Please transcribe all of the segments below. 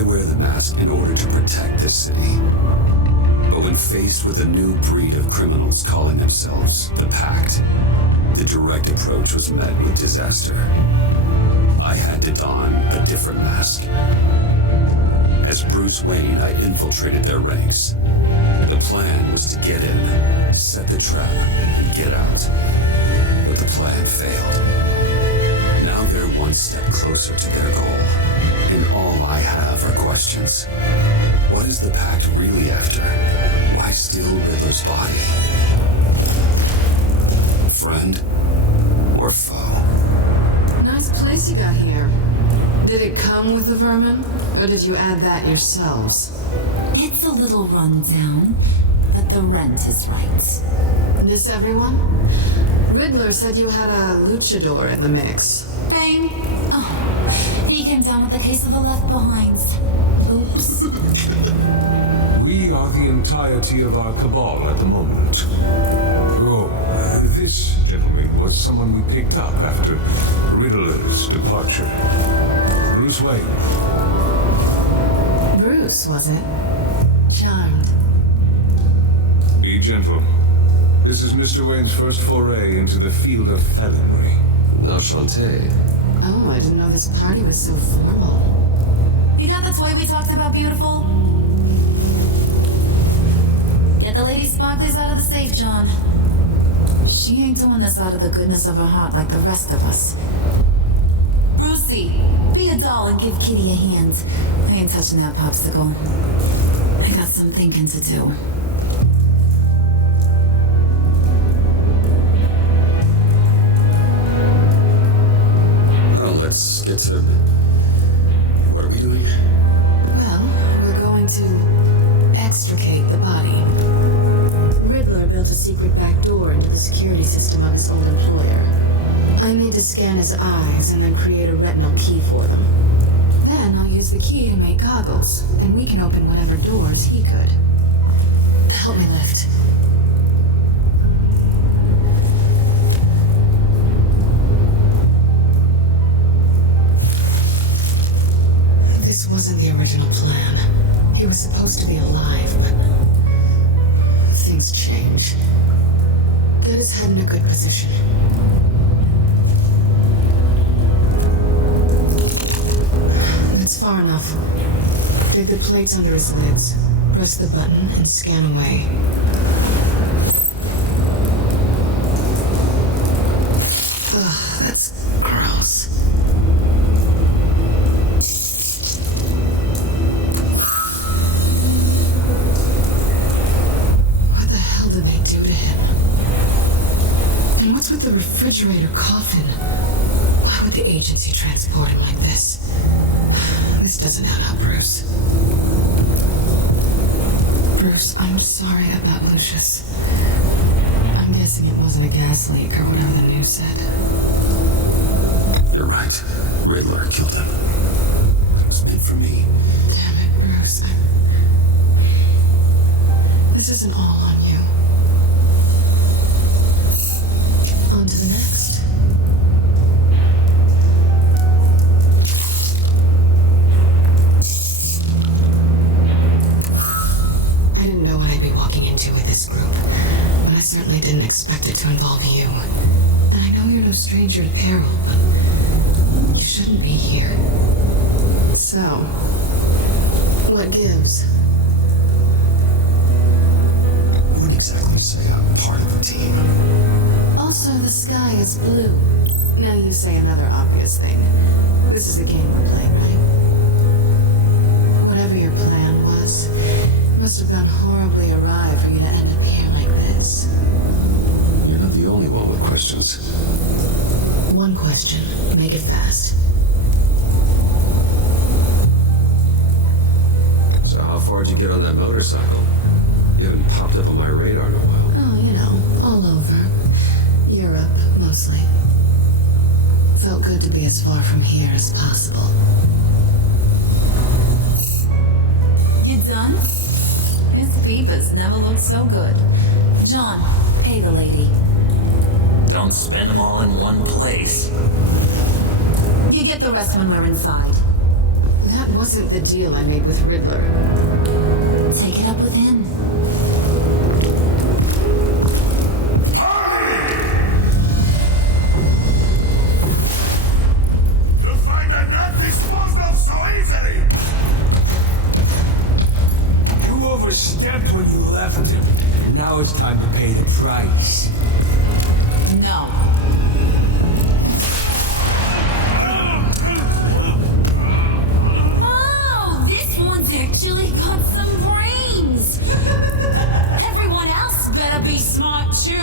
I wear the mask in order to protect this city. But when faced with a new breed of criminals calling themselves the Pact, the direct approach was met with disaster. I had to don a different mask. As Bruce Wayne, I infiltrated their ranks. The plan was to get in, set the trap, and get out. But the plan failed. Now they're one step closer to their goal, and all I have are questions. What is the Pact really after? Why steal Riddler's body? Friend or foe? Nice place you got here. Did it come with the vermin, or did you add that yourselves? It's a little rundown, but the rent is right. This everyone? Riddler said you had a luchador in the mix. Bang! Oh, he came down with a case of the left behinds. Oops. We are the entirety of our cabal at the moment. Oh, this gentleman was someone we picked up after Riddler's departure. Bruce Wayne. Bruce, was it? Charmed. Be gentle. This is Mr. Wayne's first foray into the field of felonry. Enchanté. Oh, I didn't know this party was so formal. You got the toy we talked about, beautiful? Get the lady sparklies out of the safe, John. She ain't doing this out of the goodness of her heart like the rest of us. Brucey, be a doll and give Kitty a hand. I ain't touching that popsicle. I got some thinking to do. Oh, let's get to... What are we doing? Well, we're going to extricate the body. Riddler built a secret back door into the security system of his old employer. I need to scan his eyes and then create a retinal key for them. Then I'll use the key to make goggles, and we can open whatever doors he could. Help me lift. This wasn't the original plan. He was supposed to be alive, but things change. Get his head in a good position. That's far enough. Dig the plates under his lids. Press the button and scan away. Ugh, that's gross. What the hell did they do to him? And what's with the refrigerator coffin? Why would the agency transport him like this? This doesn't add up, Bruce. Bruce, I'm sorry about Lucius. I'm guessing it wasn't a gas leak or whatever the news said. You're right. Riddler killed him. It was meant for me. Damn it, Bruce. This isn't all on you. On to the next. I didn't know what I'd be walking into with this group, but I certainly didn't expect it to involve you. And I know you're no stranger to peril, but you shouldn't be here. So, what gives? I wouldn't exactly say I'm part of the team. Also, the sky is blue. Now you say another obvious thing. This is the game we're playing, right? Whatever your plan was, must have gone horribly awry for you to end up here like this. You're not the only one with questions. One question. Make it fast. So how far did you get on that motorcycle? You haven't popped up on my radar in a while. Oh, you know, all over. Europe, mostly. Felt good to be as far from here as possible. You done? Miss Beavis never looked so good. John, pay the lady. Don't spend them all in one place. You get the rest when we're inside. That wasn't the deal I made with Riddler. Take it up with him. You'll find I'm not disposed of so easily! You overstepped when you left him, and now it's time to pay the price. No. Oh, this one's actually got some brains. Everyone else better be smart too.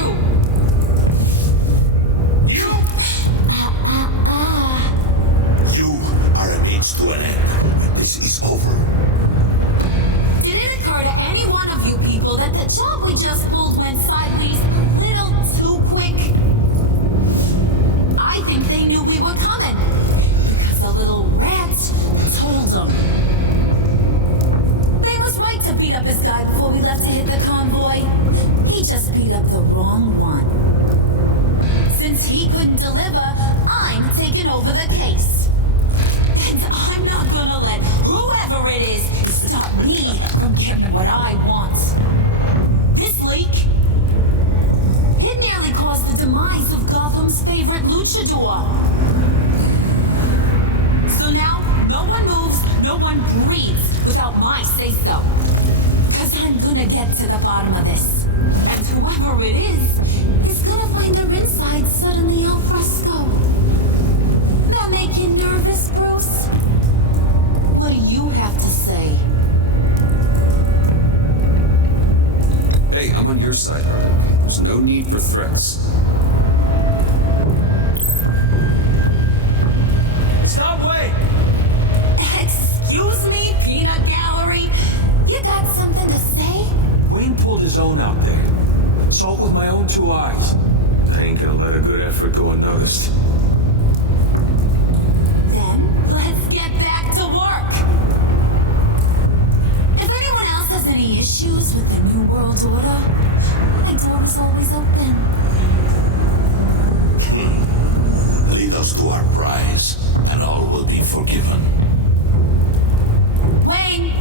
You! You are a means to an end. When this is over, Did it occur to any one of you people that the job we just pulled went sideways a little too quick? I think they knew we were coming because a little rat told them. They was right to beat up his guy before we left to hit the convoy. He just beat up the wrong one. Since he couldn't deliver, I'm taking over the case. And I'm not gonna let whoever it is stop me from getting what I want. This leak, it nearly caused the demise of Gotham's favorite luchador. So now, no one moves, no one breathes without my say-so. Because I'm gonna get to the bottom of this. And whoever it is gonna find their insides suddenly al fresco. That make you nervous, Bruce? What do you have to say? Hey, I'm on your side, Harley. There's no need for threats. Stop, wait! Excuse me, peanut gallery? You got something to say? Wayne pulled his own out there. Saw it with my own two eyes. I ain't gonna let a good effort go unnoticed. Then let's get back to work. If anyone else has any issues with the New World Order, my door is always open. lead us to our prize, and all will be forgiven. Wayne,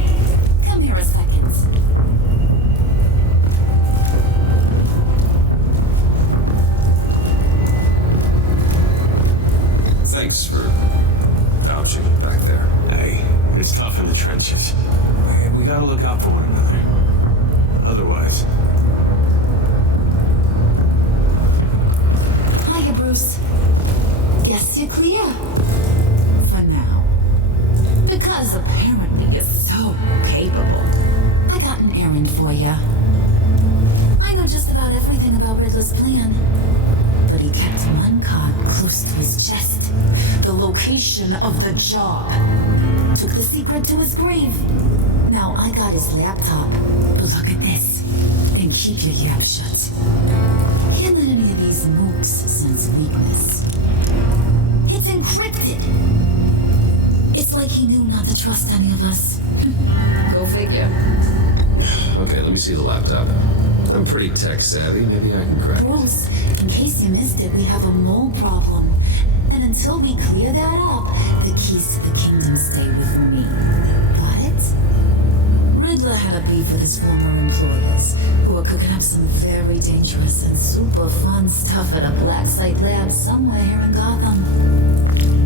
come here a second. Thanks for vouching back there. Hey, it's tough in the trenches. And we gotta look out for one another. Otherwise... Hiya, Bruce. Guess you're clear. For now. Because apparently you're so capable. I got an errand for you. I know just about everything about Riddler's plan. But he kept one card close to his chest. The location of the job. Took the secret to his grave. Now I got his laptop. But look at this. And keep your yap shut. Can't let any of these mooks sense weakness. It's encrypted. It's like he knew not to trust any of us. Go figure. Okay, let me see the laptop. I'm pretty tech savvy. Maybe I can crack it. Bruce, in case you missed it, we have a mole problem. And until we clear that up, the keys to the kingdom stay with me. Got it? Riddler had a beef with his former employers, who were cooking up some very dangerous and super fun stuff at a black site lab somewhere here in Gotham.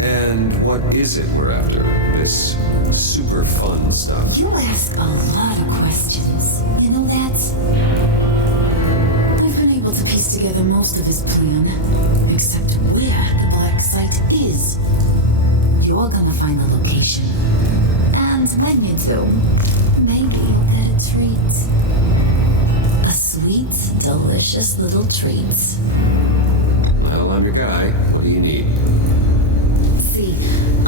And what is it we're after? This super fun stuff. You ask a lot of questions. You know that? I've been able to piece together most of his plan, except where the black site is. You're gonna find the location. And when you do, maybe you'll get a treat. A sweet, delicious little treat. Well, I'm your guy. What do you need? See,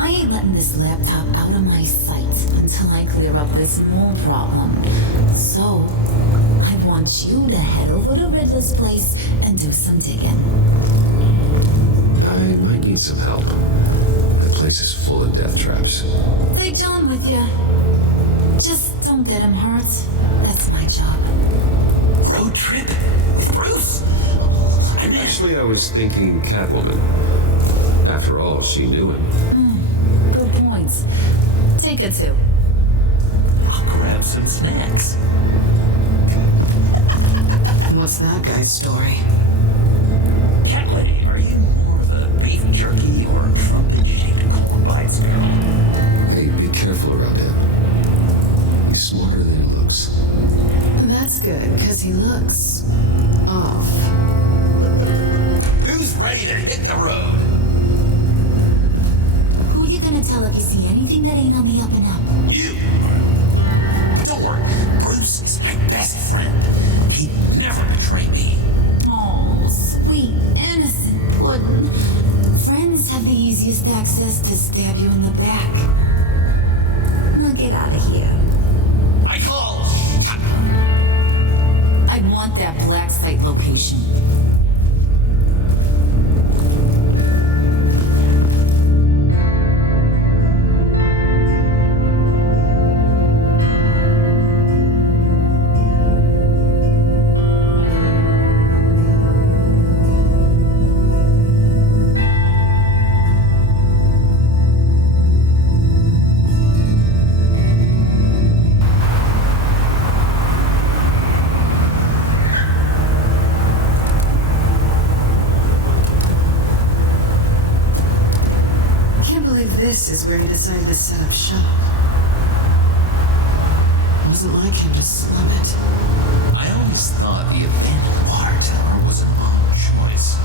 I ain't letting this laptop out of my sight until I clear up this mole problem. So, I want you to head over to Riddler's place and do some digging. I might need some help. That place is full of death traps. Take John with you. Just don't get him hurt. That's my job. Road trip with Bruce? Actually, I was thinking Catwoman. After all, she knew him. Good point. Take take her to? I'll grab some snacks. What's that guy's story? Cat lady, are you more of a beef jerky or trumpet-shaped corn bicycle? Hey, be careful around him. He's smarter than he looks. That's good, because he looks off. Who's ready to hit the road? Who you gonna tell if you see anything that ain't on the up and up? You! Don't worry, Bruce is my best friend. He'd never betray me. Oh, sweet, innocent puddin'. Friends have the easiest access to stab you in the back. Now get out of here. I call! I want that black site location. This is where he decided to set up shop. It wasn't like him to slum it. I always thought the abandoned water tower was an odd choice.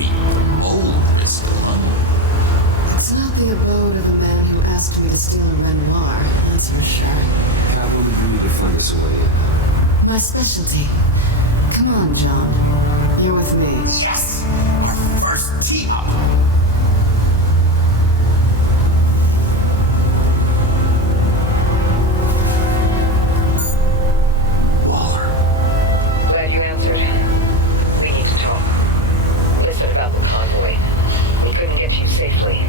The old Bristol. It's not the abode of a man who asked me to steal a Renoir, that's for sure. Catwoman, you need to find us a way in. My specialty. Come on, John. You're with me. Yes! Our first team up! Glad you answered. We need to talk. Listen about the convoy. We couldn't get to you safely.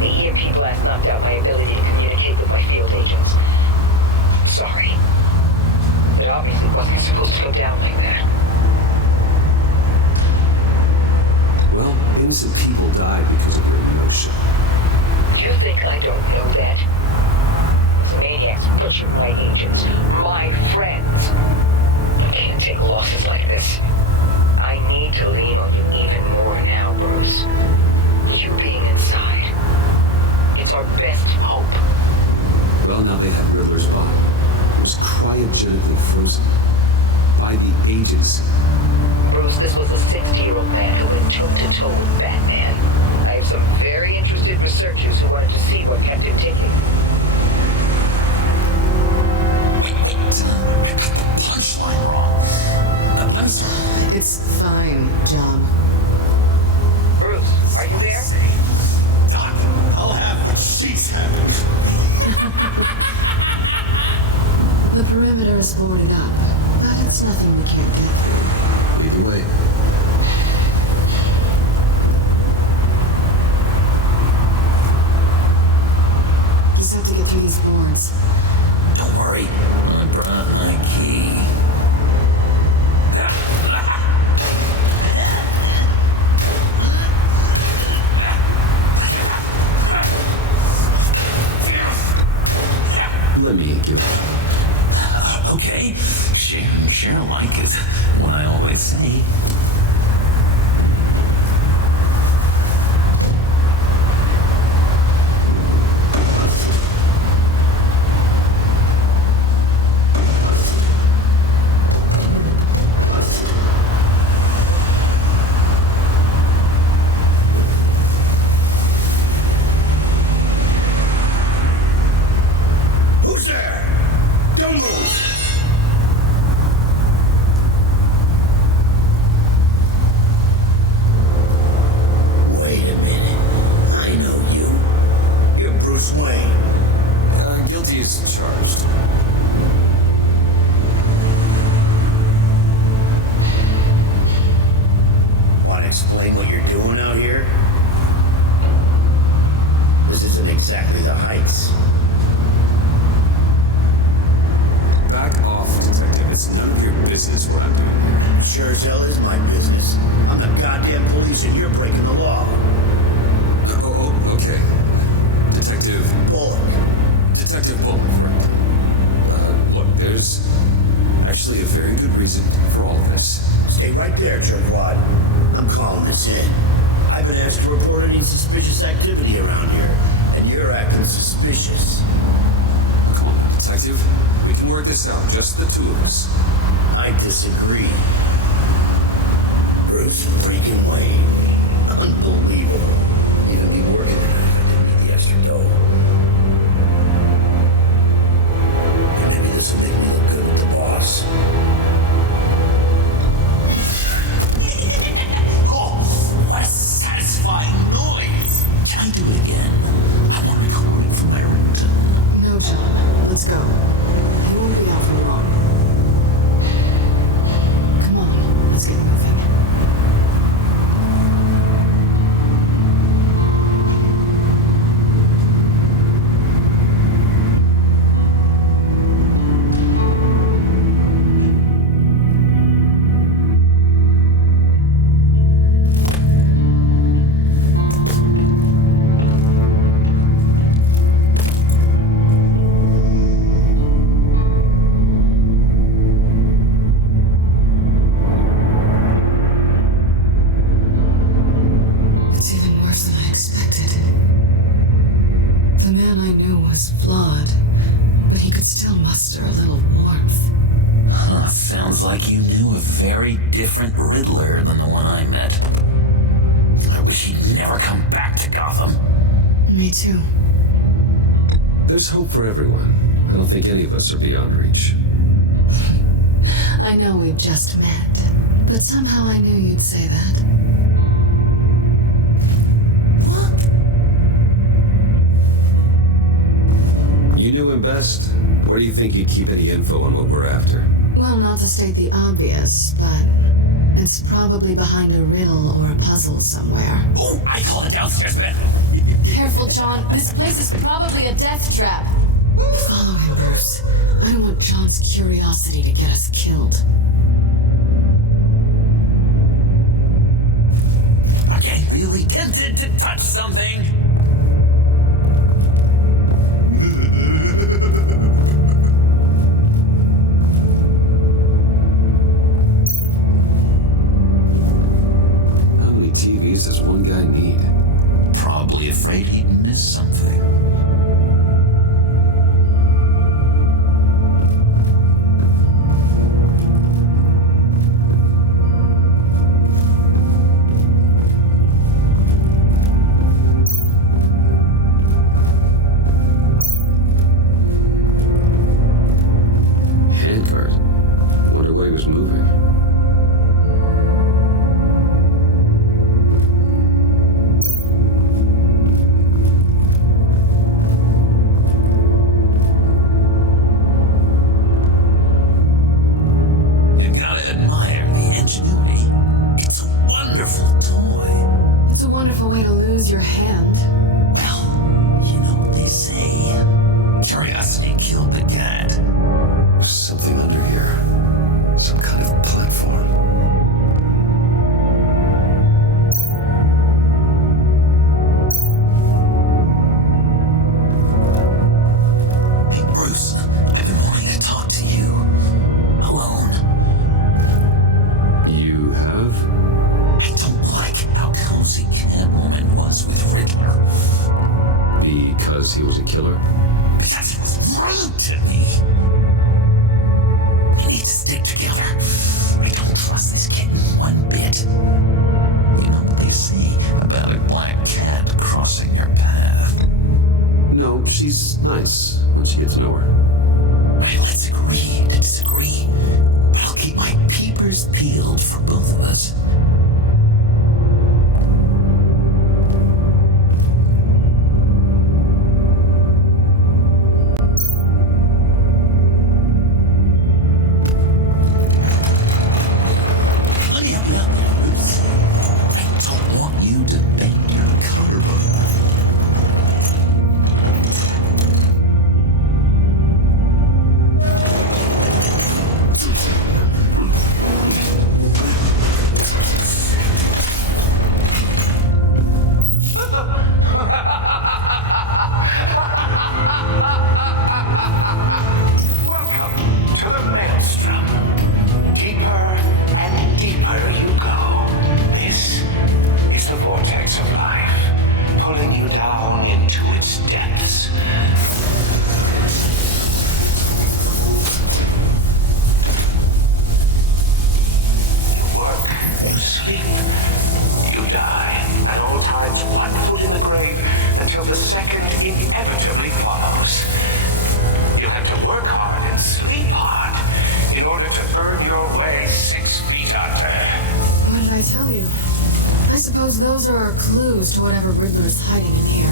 The EMP blast knocked out my ability to communicate with my field agents. I'm sorry. It obviously wasn't supposed to go down like that. Well, innocent people died because of your emotion. Do you think I don't know that? The maniacs butchered my agents, my friends. I can't take losses like this. I need to lean on you even more now, Bruce. You being inside. It's our best hope. Well, now they have Riddler's body. It was cryogenically frozen by the agency. Bruce, this was a 60-year-old man who went toe-to-toe with Batman. I have some very interested researchers who wanted to see what kept him ticking. Wait. I got the punchline wrong. Let me start. It's fine, John. Bruce, are you there? Doc, I'll have what she's having. The perimeter is boarded up, but it's nothing we can't get through. Lead the way. Just have to get through these boards. Don't worry, I brought my key. Let me give it. Okay, share alike is what I always say. Who's there? Don't move! Wait a minute. I know you. You're Bruce Wayne. Guilty as charged. Want to explain what you're doing out here? This isn't exactly the Heights. Back off, detective. It's none of your business what I'm doing. Sure as hell is my business. I'm the goddamn police and you're breaking the law. Oh, okay. Detective Detective Bullock, right? Look, there's actually a very good reason for all of this. Stay right there, Jerkwad. I'm calling this in. I've been asked to report any suspicious activity around here, and you're acting suspicious. Come on, Detective. We can work this out, just the two of us. I disagree. Bruce freaking Wayne. Unbelievable. Even be working tonight if I didn't need the extra dough. And maybe this will make me look good with the boss. Oh, what a satisfying noise! Can I do it again? I want a recording for my ringtone. No, John. Let's go. He won't be out for long. Come on, let's get moving. Flawed, but he could still muster a little warmth. Huh, sounds like you knew a very different Riddler than the one I met. I wish he'd never come back to Gotham. Me too. There's hope for everyone. I don't think any of us are beyond reach. I know we've just met, but somehow I knew you'd say that. You knew him best. Where do you think he'd keep any info on what we're after? Well, not to state the obvious, but it's probably behind a riddle or a puzzle somewhere. Oh, I call the downstairs bed. Careful, John. This place is probably a death trap. Follow him, Bruce. I don't want John's curiosity to get us killed. I'm getting really tempted to touch something. How many TVs does one guy need? Probably afraid he'd miss something. Handcart. Wonder what he was moving. You gotta admire the ingenuity. It's a wonderful toy. It's a wonderful way to lose your hand. Well, you know what they say. Curiosity killed the cat. There's something under here. Some kind of platform. Hey, Bruce, I've been wanting to talk to you. Alone. You have? I don't like how cozy Catwoman was with Riddler. Because he was a killer? Because he was rude to me. We need to stick together. I don't trust this kitten one bit. You know what they say about a black cat crossing your path? No, she's nice once you get to know her. Well, let's agree to disagree. But I'll keep my peepers peeled for both of us. Let me help you out there, Bruce. I don't want you to bend your collarbone. suppose those are our clues to whatever Riddler's hiding in here.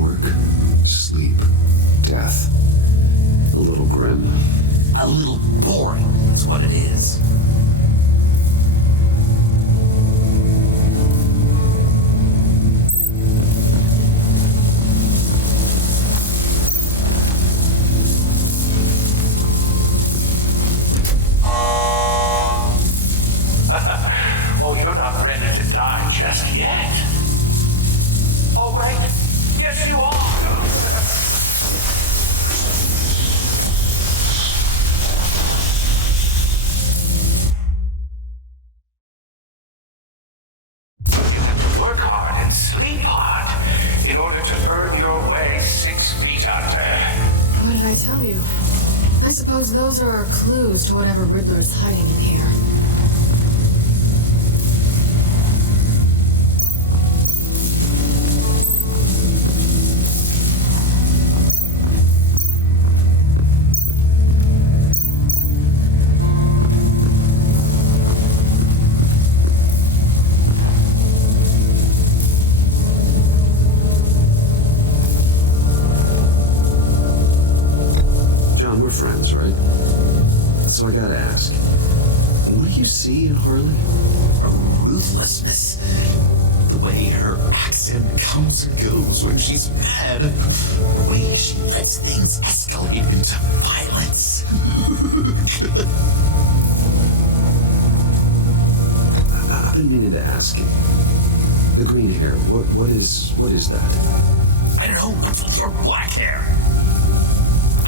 Work, sleep, death. A little grim. A little boring, is what it is. Oh, you're not ready to die just yet. Oh, right. Yes, you are. You have to work hard and sleep hard in order to earn your way 6 feet under. What did I tell you? I suppose those are our clues to whatever Riddler's hiding in here. John, we're friends, right? So I gotta ask, what do you see in Harley? Her ruthlessness. The way her accent comes and goes when she's mad. The way she lets things escalate into violence. I've been meaning to ask you. The green hair, what is that? I don't know what's with your black hair.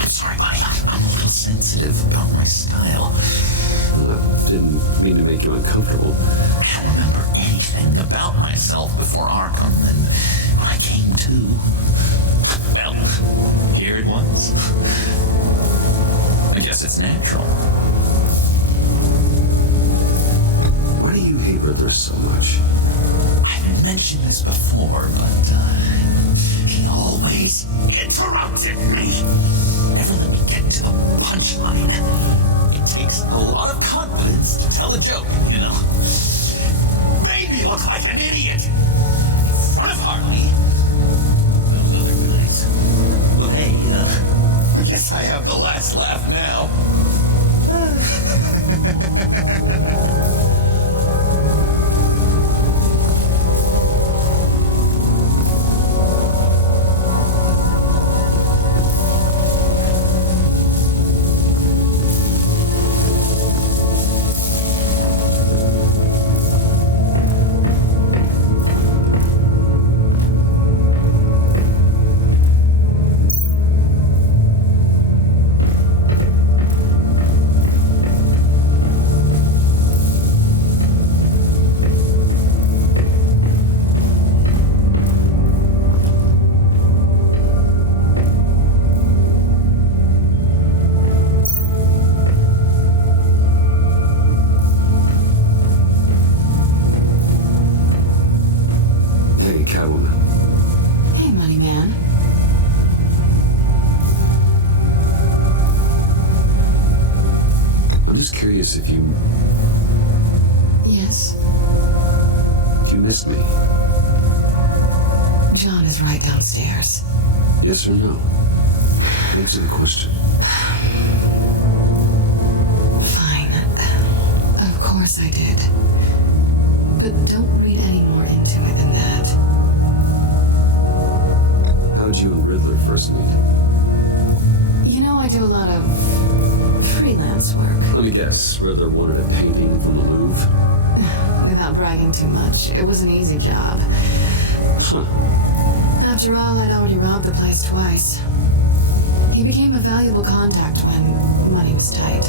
I'm sorry, buddy. I'm a little sensitive about my style. I didn't mean to make you uncomfortable. I don't remember anything about myself before Arkham, and when I came to, well, here it was. I guess it's natural. Why do you hate Riddler so much? I've mentioned this before, but he always interrupted me. Never let me get to the punchline. It takes a lot of confidence to tell a joke, you know. Made me look like an idiot in front of Harley. Those other guys. Well, hey, I guess I have the last laugh now. Hey, Catwoman. Hey, Money Man. I'm just curious if you Yes? missed me. John is right downstairs. Yes or no? Answer the question. Fine. Of course I did. But don't read any more into it than that. How'd you and Riddler first meet? You know, I do a lot of freelance work. Let me guess, Riddler wanted a painting from the Louvre? Without bragging too much, it was an easy job. Huh. After all, I'd already robbed the place twice. He became a valuable contact when money was tight.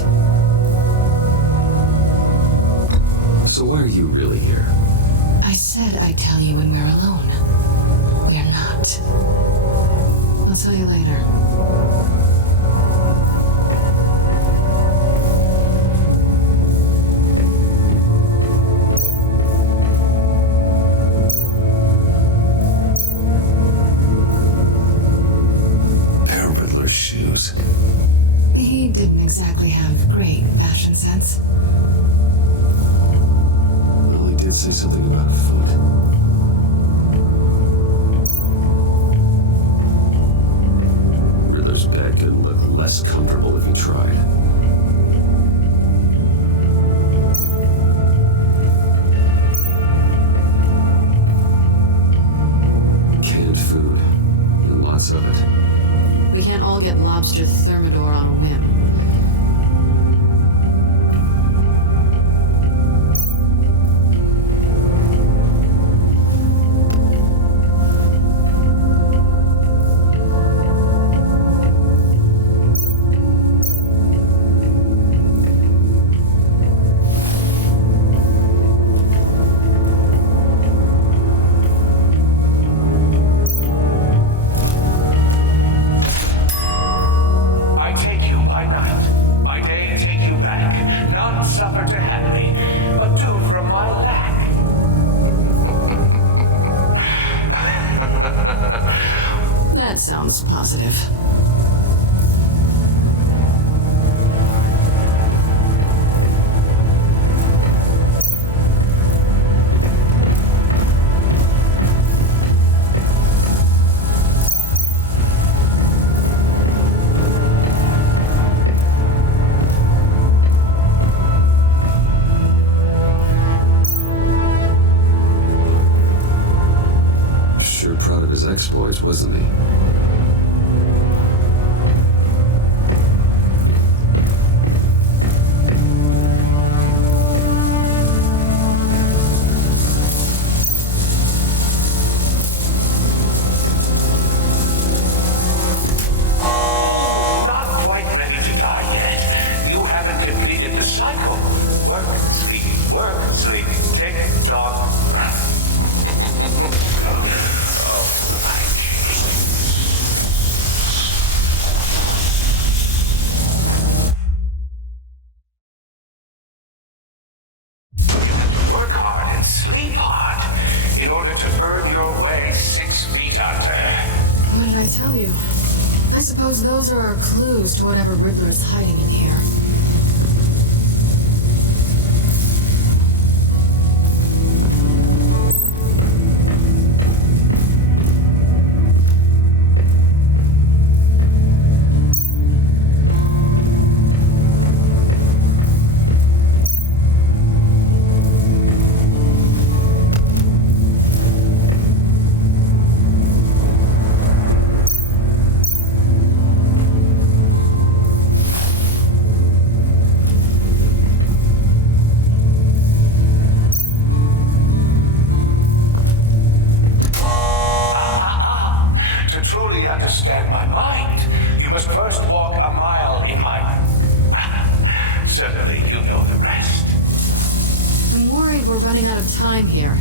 So why are you really here? I said I'd tell you when we're alone. We're not. I'll tell you later. Pair of Riddler's shoes. can't say something about a foot. Riddler's bed could look less comfortable if he tried. Canned food, and lots of it. We can't all get lobster thermidor on a whim. That sounds positive. Sure proud of his exploits, wasn't he? Not quite ready to die yet. You haven't completed the cycle. Work, sleep, tick tock. Work hard and sleep hard in order to earn your way 6 feet under. What did I tell you? I suppose those are our clues to whatever Riddler is hiding in here. Understand my mind. You must first walk a mile in my... Certainly you know the rest. I'm worried we're running out of time here.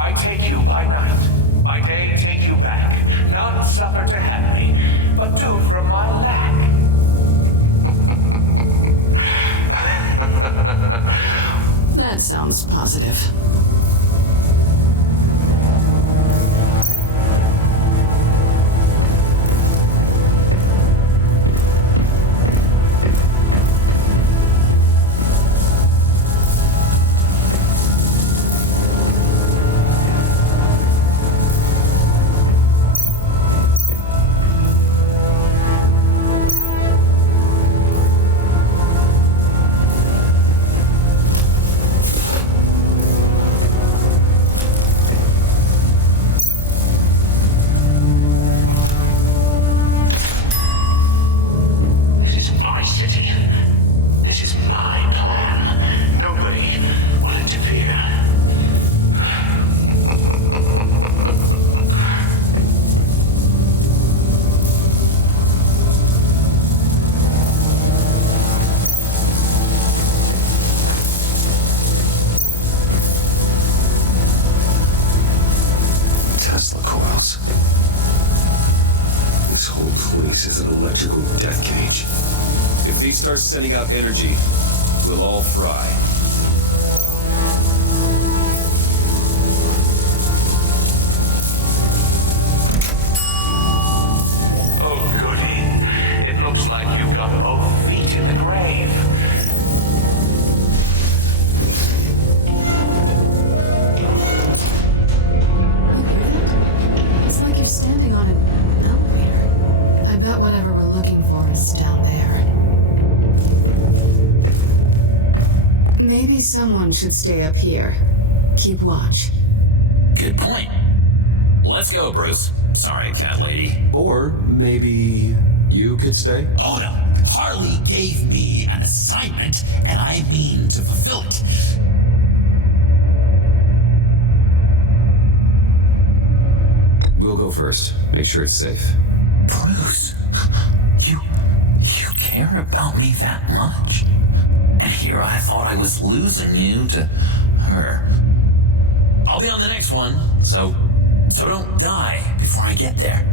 I take you by night. By day take you back. None suffer to have me, but do from my lack. That sounds positive. This is an electrical death cage. If these start sending out energy, we'll all fry. standing on an elevator. I bet whatever we're looking for is down there. Maybe someone should stay up here. Keep watch. Good point. Let's go, Bruce. Sorry, cat lady. Or maybe you could stay? Oh no, Harley gave me an assignment, and I mean to fulfill it. We'll go first. Make sure it's safe. Bruce, you care about me that much? And here I thought I was losing you to her. I'll be on the next one, so don't die before I get there.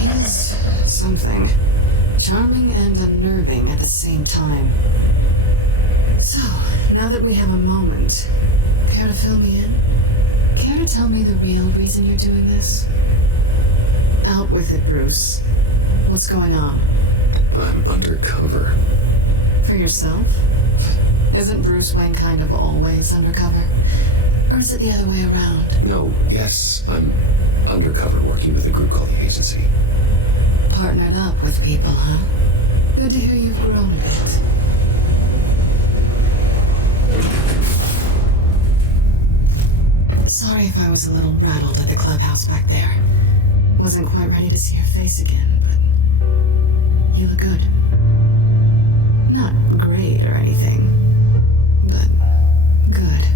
He's something. Charming and unnerving at the same time. So, now that we have a moment, care to fill me in? Care to tell me the real reason you're doing this? Out with it, Bruce. What's going on? I'm undercover. For yourself? Isn't Bruce Wayne kind of always undercover? Or is it the other way around? No, yes, I'm undercover working with a group called the Agency. Partnered up with people, huh? Good to hear you've grown a bit. Sorry if I was a little rattled at the clubhouse back there. Wasn't quite ready to see your face again, but you look good. Not great or anything, but good.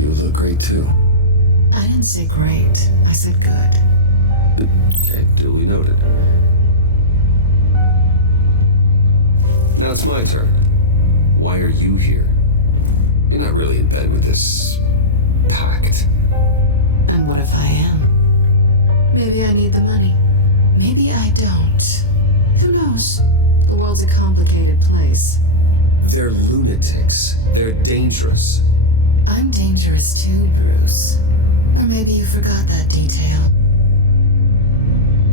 You look great too. I didn't say great, I said good. Okay, duly noted. Now it's my turn. Why are you here? You're not really in bed with this pact. And what if I am? Maybe I need the money. Maybe I don't. Who knows? The world's a complicated place. They're lunatics. They're dangerous. I'm dangerous too, Bruce. Or maybe you forgot that detail.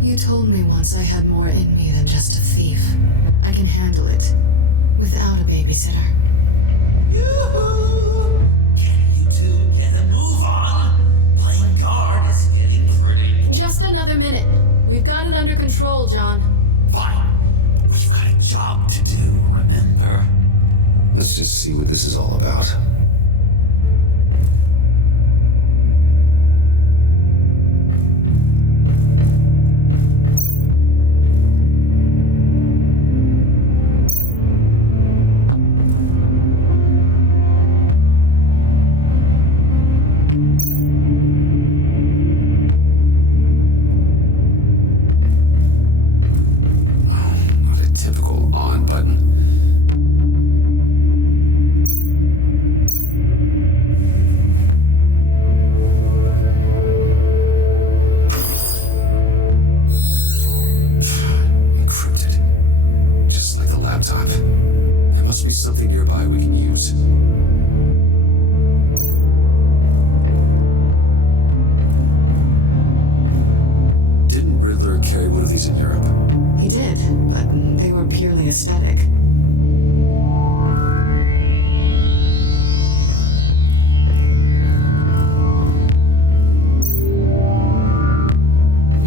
You told me once I had more in me than just a thief. I can handle it without a babysitter. Yoo-hoo! Can you two get a move on? Playing guard is getting pretty. Just another minute. We've got it under control, John. Fine. We've got a job to do, remember? Let's just see what this is all about. Something nearby we can use. Didn't Riddler carry one of these in Europe? He did, but they were purely aesthetic.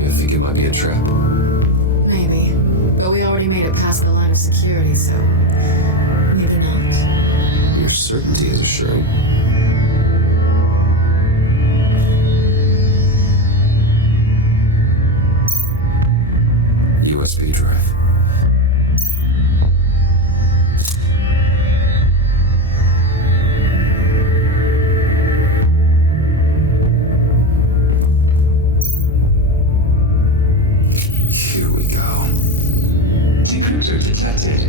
You think it might be a trap? Maybe. But we already made it past the line of security, so maybe not. Your certainty is assuring. USB drive. Here we go. Decryptor detected.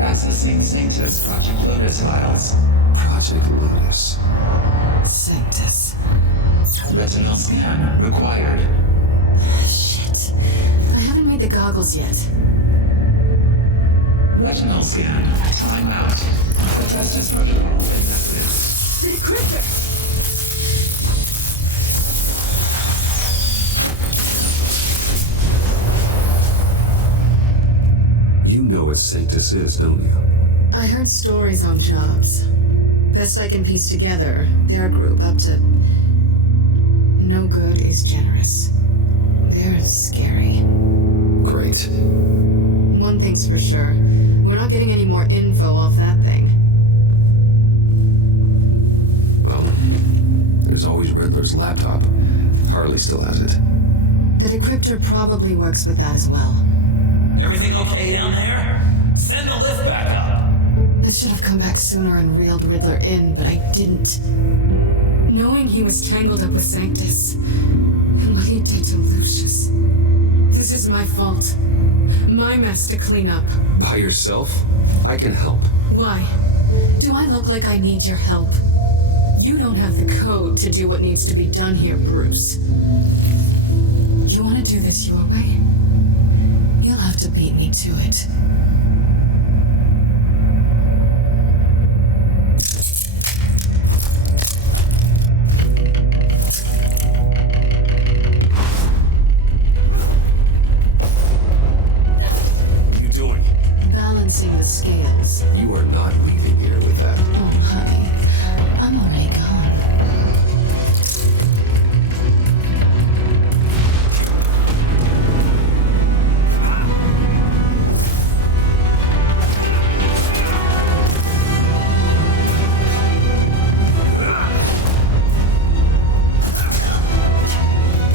Accessing Sanctus Project Lotus files. Project Lotus. Sanctus. Retinal scan required. Shit. I haven't made the goggles yet. Retinal scan. Time out. The test is protocol inactive. The decryptor! You know what Sanctus is, don't you? I heard stories on jobs. Best I can piece together, they're a group up to... No good is generous. They're scary. Great. One thing's for sure. We're not getting any more info off that thing. Well, there's always Riddler's laptop. Harley still has it. The decryptor probably works with that as well. Everything okay down there? Send the lift back up. I should have come back sooner and reeled Riddler in, but I didn't. Knowing he was tangled up with Sanctus, and what he did to Lucius. This is my fault. My mess to clean up. By yourself? I can help. Why? Do I look like I need your help? You don't have the code to do what needs to be done here, Bruce. You want to do this your way? You'll have to beat me to it. Balancing the scales. You are not leaving here with that. Oh, honey. I'm already gone.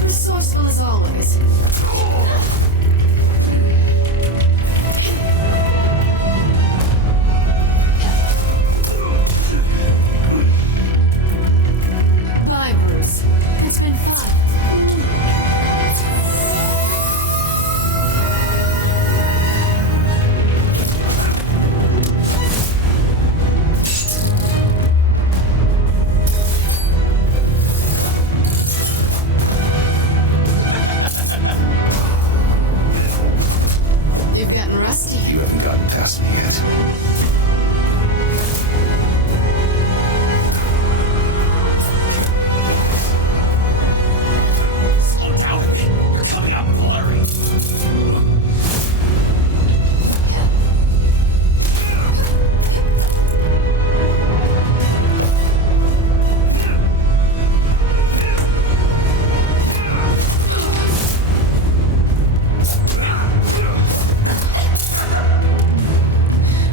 Resourceful as always. Bye, Bruce. It's been fun. You've gotten rusty. You haven't gotten past me yet. Slow down a bit. You're coming up blurry.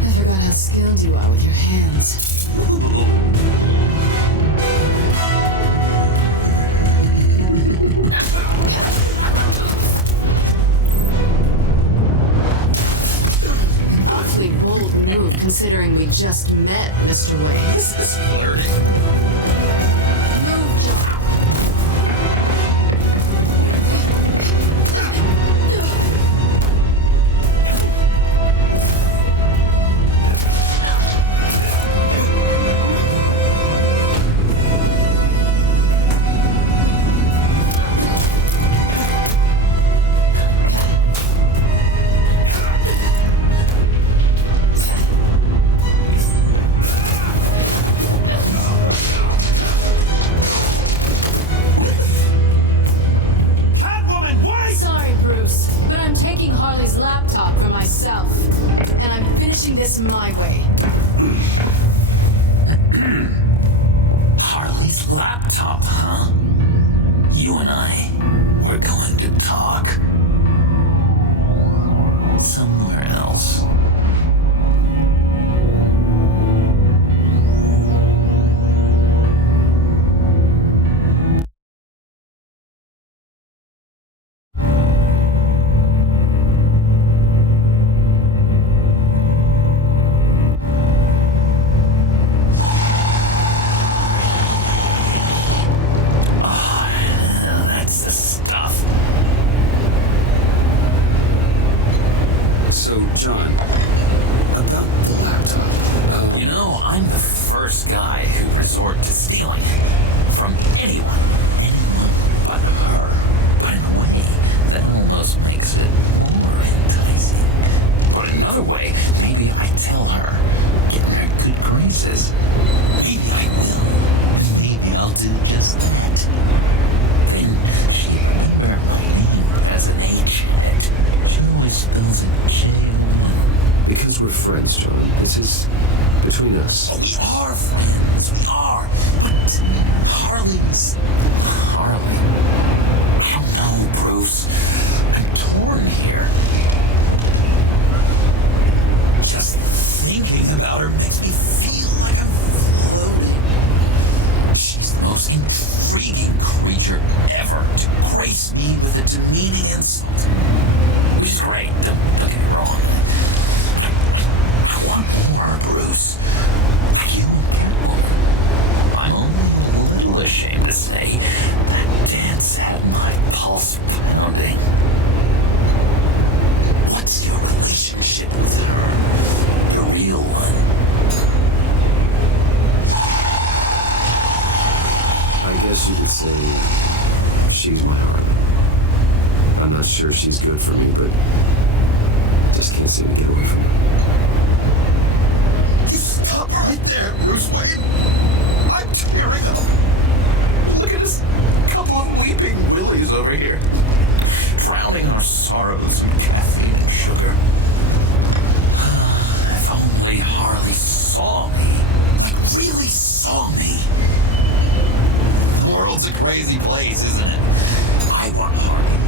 I forgot how skilled you are with your hands. Awfully bold move considering we just met, Mr. Wayne. This is flirting. Move, John. Catwoman, wait! Sorry, Bruce, but I'm taking Harley's laptop for myself. And I'm finishing this my way. Harley's laptop, huh? You and I, we're going to talk. Somewhere else. That's the stuff. So, John, about the laptop. You know, I'm the first guy who resort to stealing from anyone but her. But in a way, that almost makes it more enticing. But in another way, maybe I tell her, get in her good graces. Maybe I will. And maybe I'll do just that. Then she'll remember my name as an agent. She always spells it J-O-N. Because we're friends, John. This is between us. Oh, we are friends. We are. But Harley's... Harley? I don't know, Bruce. I'm torn here. Just thinking about her makes me feel like I'm floating. She's the most intriguing creature ever to grace me with a demeaning insult. Which is great, don't get me wrong. I want more, Bruce. You I'm only a little ashamed to say that dance had my pulse pounding. What's your relationship with her? Your real one? I guess you could say she's my heart. I'm not sure she's good for me, but just can't seem to get away from her. You stop right there, Bruce Wayne. I'm tearing up. Look at this couple of weeping willies over here. Drowning our sorrows in caffeine and sugar. If only Harley saw me. Like, really saw me. The world's a crazy place, isn't it? I want Harley.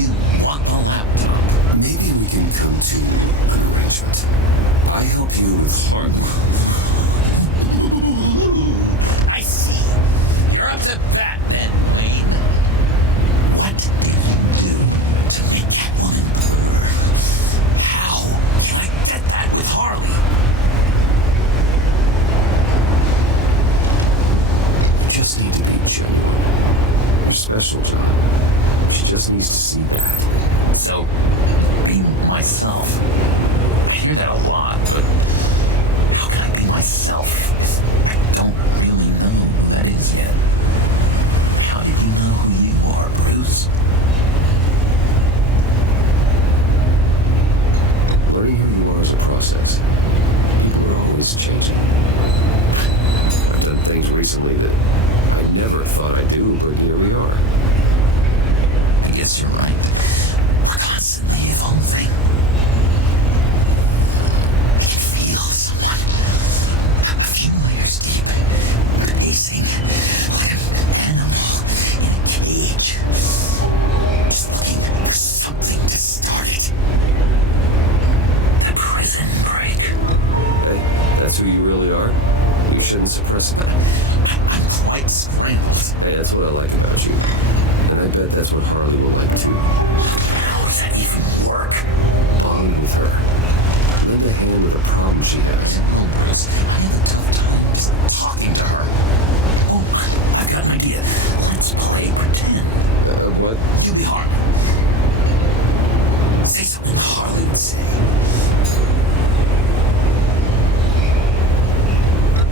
You want the laptop. Maybe we can come to an arrangement. I help you with Harley. I see. You're up to that then, Wayne. What did you do to make that woman purr? How can I get that with Harley? You just need to be genuine. You're special, John. She just needs to see that. So, be myself. I hear that a lot, but how can I be myself if I don't really know who that is yet? How did you know who you are, Bruce? Learning who you are is a process. People are always changing. I've done things recently that I never thought I'd do, but here we are. I guess you're right. We're constantly evolving. I can feel someone a few layers deep, pacing like an animal in a cage, just looking for something to start it. The prison break. Hey, that's who you really are. You shouldn't suppress it. I'm quite scrambled. Hey, that's what I like about you. And I bet that's what Harley will like too. How does that even work? Bond with her. Lend a hand with a problem she has. Oh, Bruce, I have a tough time just talking to her. Oh, I've got an idea. Let's play pretend. What? You be Harley. Say something Harley would say.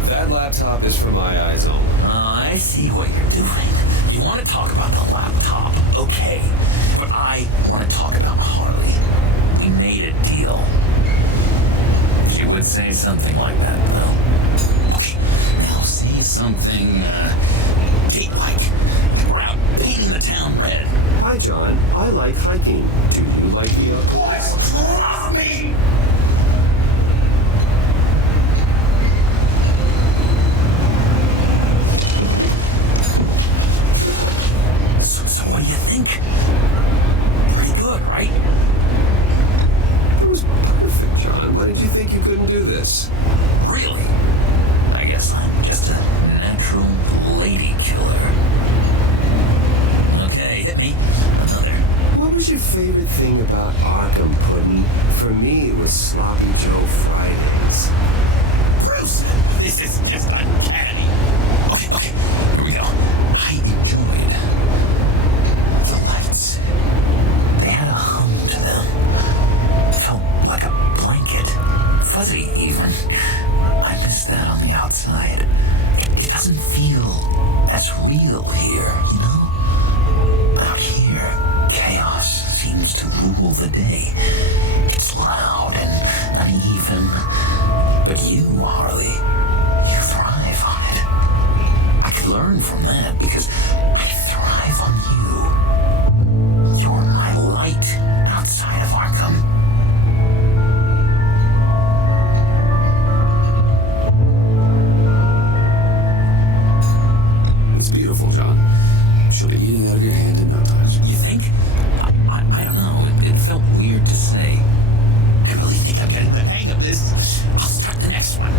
That laptop is for my eyes only. I see what you're doing. You want to talk about the laptop, okay. But I want to talk about Harley. We made a deal. She would say something like that, though. Okay, now say something, date-like. We're out painting the town red. Hi, John. I like hiking. Do you like the outdoors? Drop me! So what do you think? Pretty good, right? It was perfect, John. Why did you think you couldn't do this? Really? I guess I'm just a natural lady killer. Okay, hit me. Another. What was your favorite thing about Arkham Pudding? For me, it was Sloppy Joe Fridays. Bruce, this is just uncanny. Okay, here we go. I enjoyed the lights. They had a hum to them. Felt like a blanket. Fuzzy, even. I miss that on the outside. It doesn't feel as real here, you know? Out here, chaos seems to rule the day. It's loud and uneven. But you, Harley, you thrive on it. I could learn from that because I thrive on you. You're my light outside of Arkham. I'll start the next one.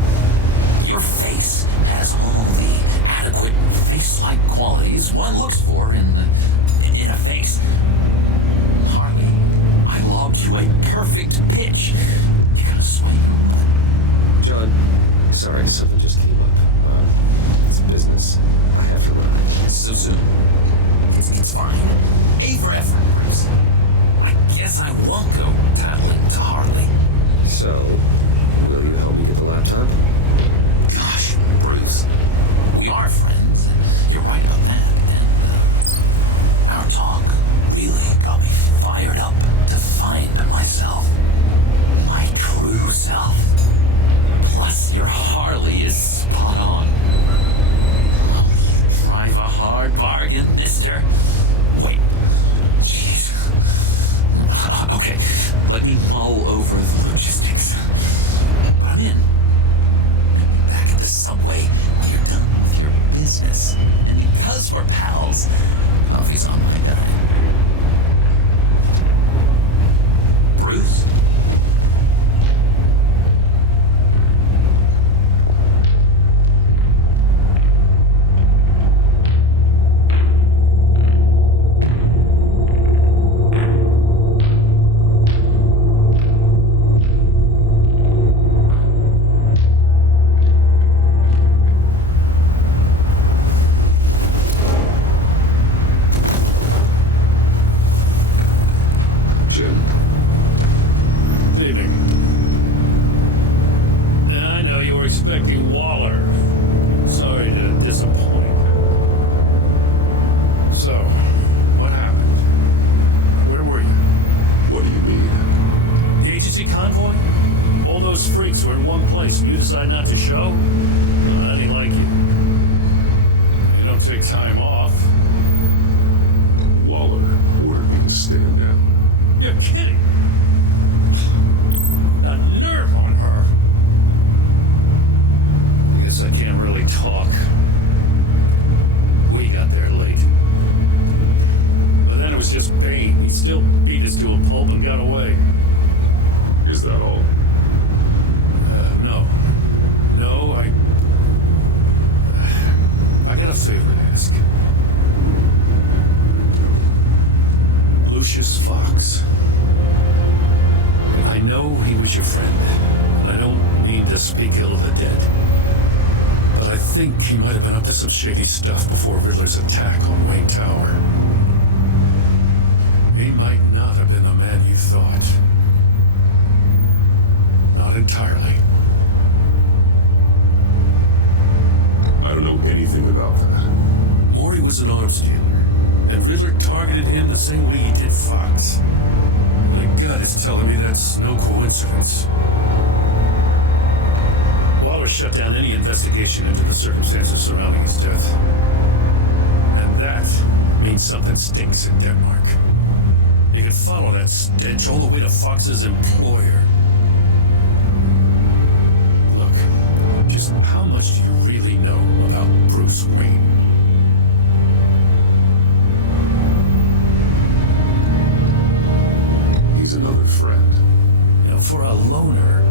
Your face has all the adequate face-like qualities one looks for in a face. Harley, I lobbed you a perfect pitch. You gotta swing. John, sorry, something just came up. It's business. I have to run. So soon. It's fine. A for effort, Bruce. I guess I won't go tattling to Harley. So, will you help me get the laptop? Gosh, Bruce. We are friends. You're right about that. And our talk really got me fired up to find myself. My true self. Plus, your Harley is spot on. Oh, you drive a hard bargain, mister. Wait. Jeez. Okay, let me mull over the logistics. But I'm in. Back at the subway when you're done with your business. And because we're pals, coffee's on my guy. Bruce? Some shady stuff before Riddler's attack on Wayne Tower. He might not have been the man you thought. Not entirely. I don't know anything about that. Maury was an arms dealer, and Riddler targeted him the same way he did Fox. My gut is telling me that's no coincidence. Waller shut down any investigation into the circumstances surrounding his death. And that means something stinks in Denmark. You can follow that stench all the way to Fox's employer. Look, just how much do you really know about Bruce Wayne? He's another friend. You know, for a loner,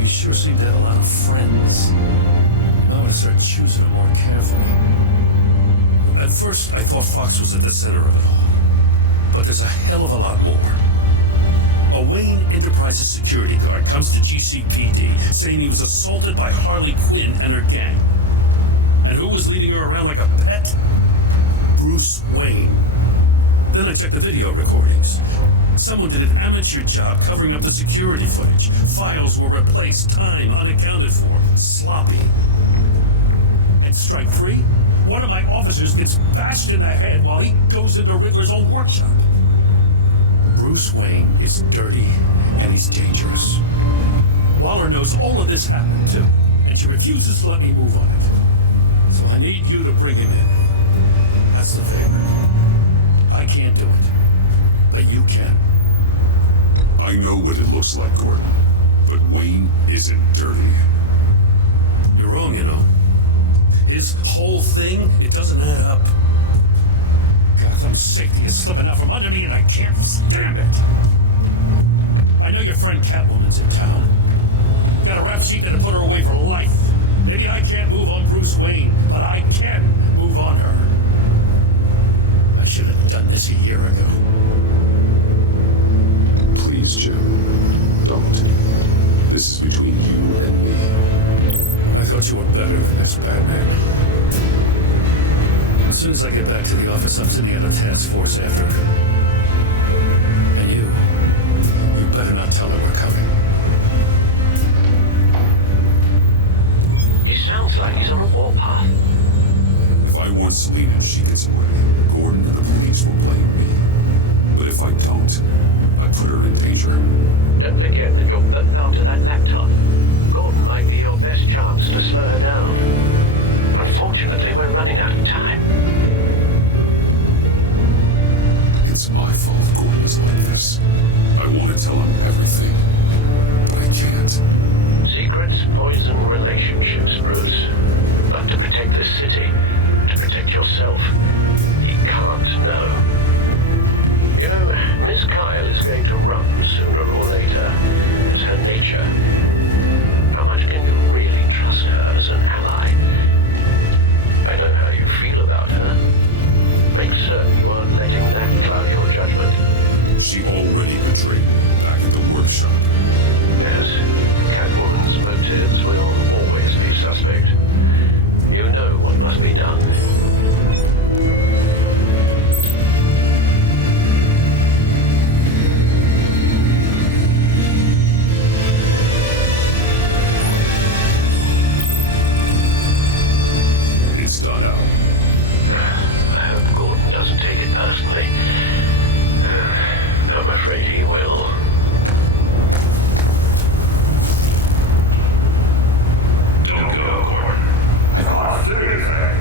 you sure seem to have a lot of friends. You might want to start choosing them more carefully. At first, I thought Fox was at the center of it all. But there's a hell of a lot more. A Wayne Enterprises security guard comes to GCPD saying he was assaulted by Harley Quinn and her gang. And who was leading her around like a pet? Bruce Wayne. Then I checked the video recordings. Someone did an amateur job covering up the security footage. Files were replaced, time unaccounted for, sloppy. And strike three? One of my officers gets bashed in the head while he goes into Riddler's old workshop. Bruce Wayne is dirty and he's dangerous. Waller knows all of this happened too, and she refuses to let me move on it. So I need you to bring him in. That's the favor. I can't do it, but you can. I know what it looks like, Gordon, but Wayne isn't dirty. You're wrong, you know. His whole thing, it doesn't add up. Gotham's safety is slipping out from under me and I can't stand it. I know your friend Catwoman's in town. Got a rap cheated and put her away for life. Maybe I can't move on Bruce Wayne, but I can move on her. I should have done this a year ago. Please, Jim. Don't. This is between you and me. I thought you were better than this, Batman. As soon as I get back to the office, I'm sending out a task force after her. And you better not tell her we're coming. It sounds like he's on a warpath. If I warn Selina and she gets away, Gordon and the police will blame me. But if I don't, I put her in danger. Don't forget that you're both after that laptop. Gordon might be your best chance to slow her down. Unfortunately, we're running out of time. It's my fault Gordon is like this. I want to tell him everything, but I can't. Secrets poison relationships, Bruce. But to protect this city, to protect yourself, he can't know. You know, Miss Kyle is going to run sooner or later. It's her nature. How much can you really trust her as an ally? I know how you feel about her. Make certain you aren't letting that cloud your judgment. She already betrayed me back at the workshop. Yes, Catwoman's motives will always be suspect. You know what must be done. It's done out. I hope Gordon doesn't take it personally. I'm afraid he will. Don't go, Gordon. I thought I'd say anything.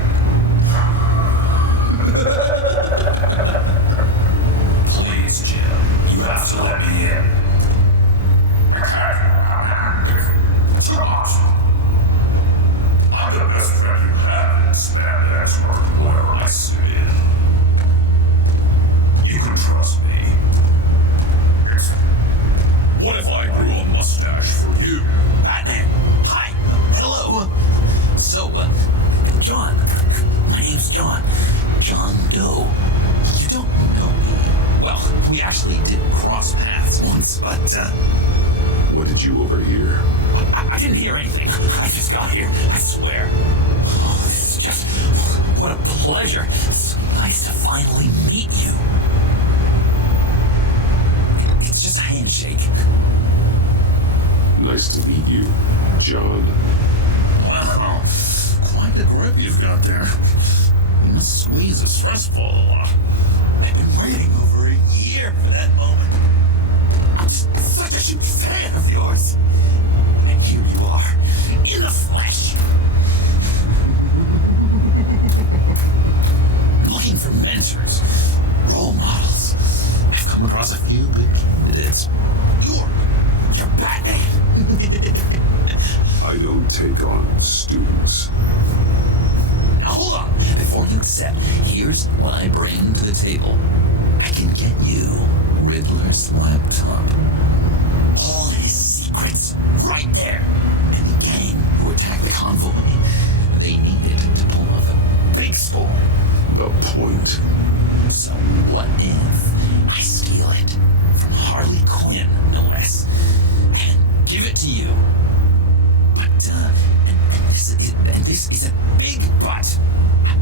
Please, Jim, you have to let me in. I can't. Too much. I'm the best friend you have in spandex or whatever I suit in. You can trust me. What if I grew a mustache for you? Batman, hi, hello. So, John, my name's John. John Doe. You don't know me. Well, we actually did cross paths once, but, What did you overhear? I didn't hear anything. I just got here, I swear. Oh, this is just, what a pleasure. It's so nice to finally meet you. It's just a handshake. Nice to meet you, John. Wow, quite the grip you've got there. You must squeeze a stress ball a lot. I've been waiting over a year for that moment. I'm such a huge fan of yours. And here you are, in the flesh. I'm looking for mentors, role models. I've come across a few good candidates. You're Batman. I don't take on students. Now hold on. Before you accept, here's what I bring to the table. I can get you Riddler's laptop. All his secrets right there. And the gang who attacked the convoy, they needed to pull off a big score. The point. So what if I steal it from Harley Quinn, no less, and give it to you? But, and this is a big but.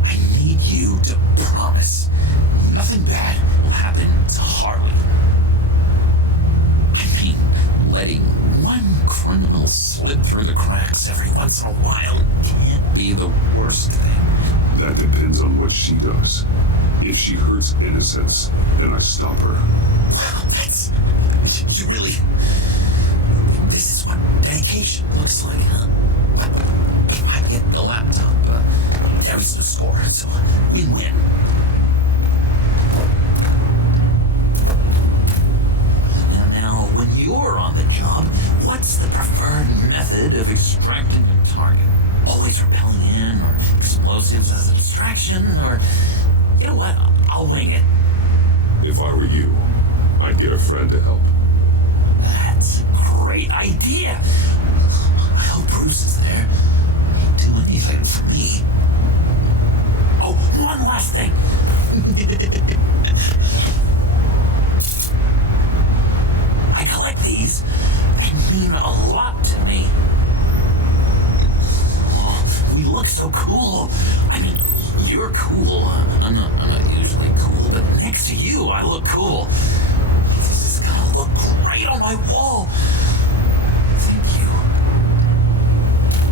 I need you to promise nothing bad will happen to Harley. I mean, letting one criminal slip through the cracks every once in a while can't be the worst thing. That depends on what she does. If she hurts innocents, then I stop her. Wow, that's... You really... This is what dedication looks like, huh? If I get the laptop, there is no score, so win-win. Now, when you're on the job, what's the preferred method of extracting a target? Always rappelling in, or explosives as a distraction, or... You know what? I'll wing it. If I were you, I'd get a friend to help. That's a great idea. hell Bruce is there. He'd do anything for me. Oh, one last thing. I collect these. They mean a lot to me. Oh, we look so cool. I mean, you're cool. I'm not usually cool, but next to you, I look cool. This is gonna look great on my wall. Thank you.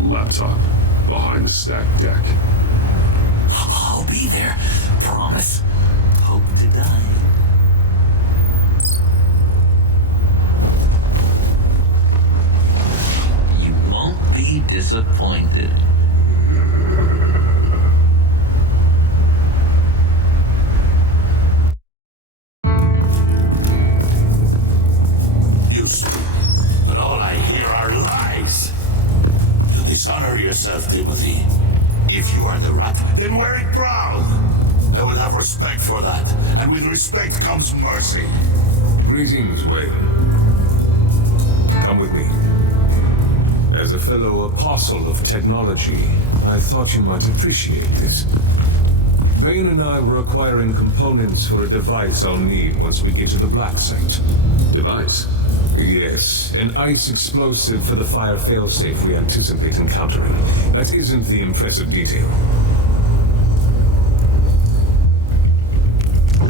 Laptop behind the stacked deck. I'll be there. Promise. Hope to die. You won't be disappointed. You speak, but all I hear are lies. You dishonor yourself, Timothy. If you are the rat, then wear it proud. I will have respect for that, and with respect comes mercy. Greetings, Wayne. Come with me. As a fellow apostle of technology, I thought you might appreciate this. Vane and I were acquiring components for a device I'll need once we get to the black site. Device? Yes, an ice explosive for the fire failsafe we anticipate encountering. That isn't the impressive detail.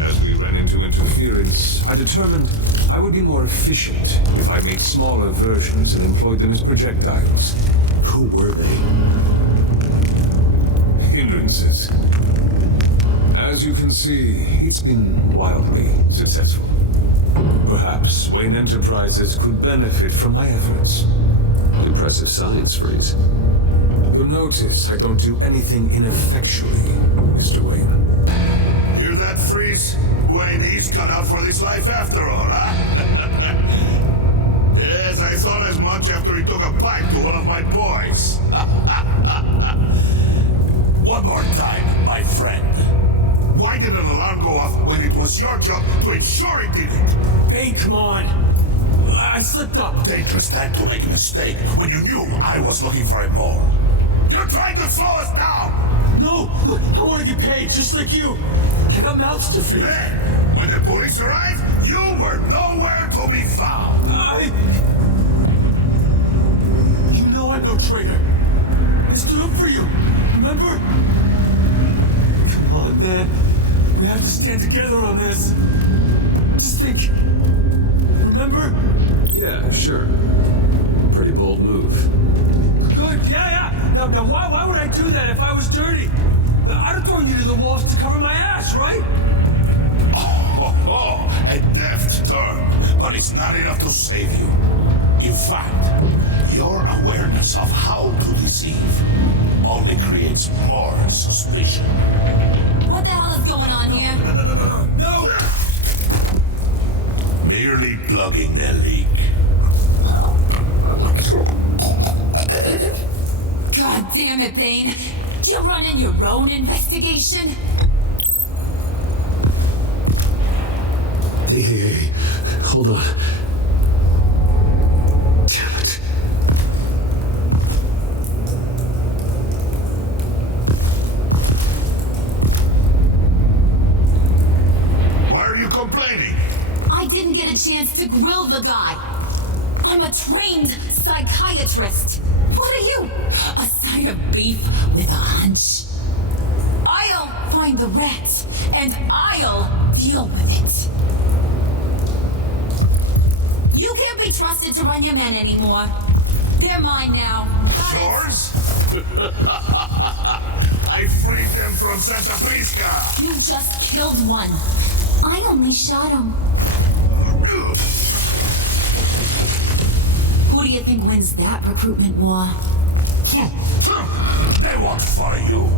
As we ran into interference, I determined I would be more efficient if I made smaller versions and employed them as projectiles. Who were they? Hindrances. As you can see, it's been wildly successful. Perhaps Wayne Enterprises could benefit from my efforts. Impressive science, Freeze. You'll notice I don't do anything ineffectually, Mr. Wayne. Hear that, Freeze? Wayne, he's cut out for this life after all, huh? Yes, I thought as much after he took a pipe to one of my boys. One more time, my friend. Why did an alarm go off when it was your job to ensure it didn't? Hey, come on. I slipped up. Dangerous time to make a mistake when you knew I was looking for a ball. You're trying to slow us down! No, I want to get paid just like you. I got mouths to feed. Then, when the police arrived, you were nowhere to be found. You know I'm no traitor. I stood up for you, remember? Come on, man. We have to stand together on this. Just think. Remember? Yeah, sure. Pretty bold move. Good, yeah. Now why would I do that if I was dirty? I'd have thrown you to the walls to cover my ass, right? A deft turn, but it's not enough to save you. In fact, your awareness of how to deceive only creates more suspicion. What the hell is going on here? No! Merely plugging the leak. God damn it, Bane. Do you run in your own investigation? Hey, hold on. Damn it. Why are you complaining? I didn't get a chance to grill the guy. I'm a trained psychiatrist. What are you? A side of beef with a hunch? I'll find the rat, and I'll deal with it. You can't be trusted to run your men anymore. They're mine now. Got it? Yours? I freed them from Santa Prisca. You just killed one. I only shot him. Who do you think wins that recruitment war? They won't follow you.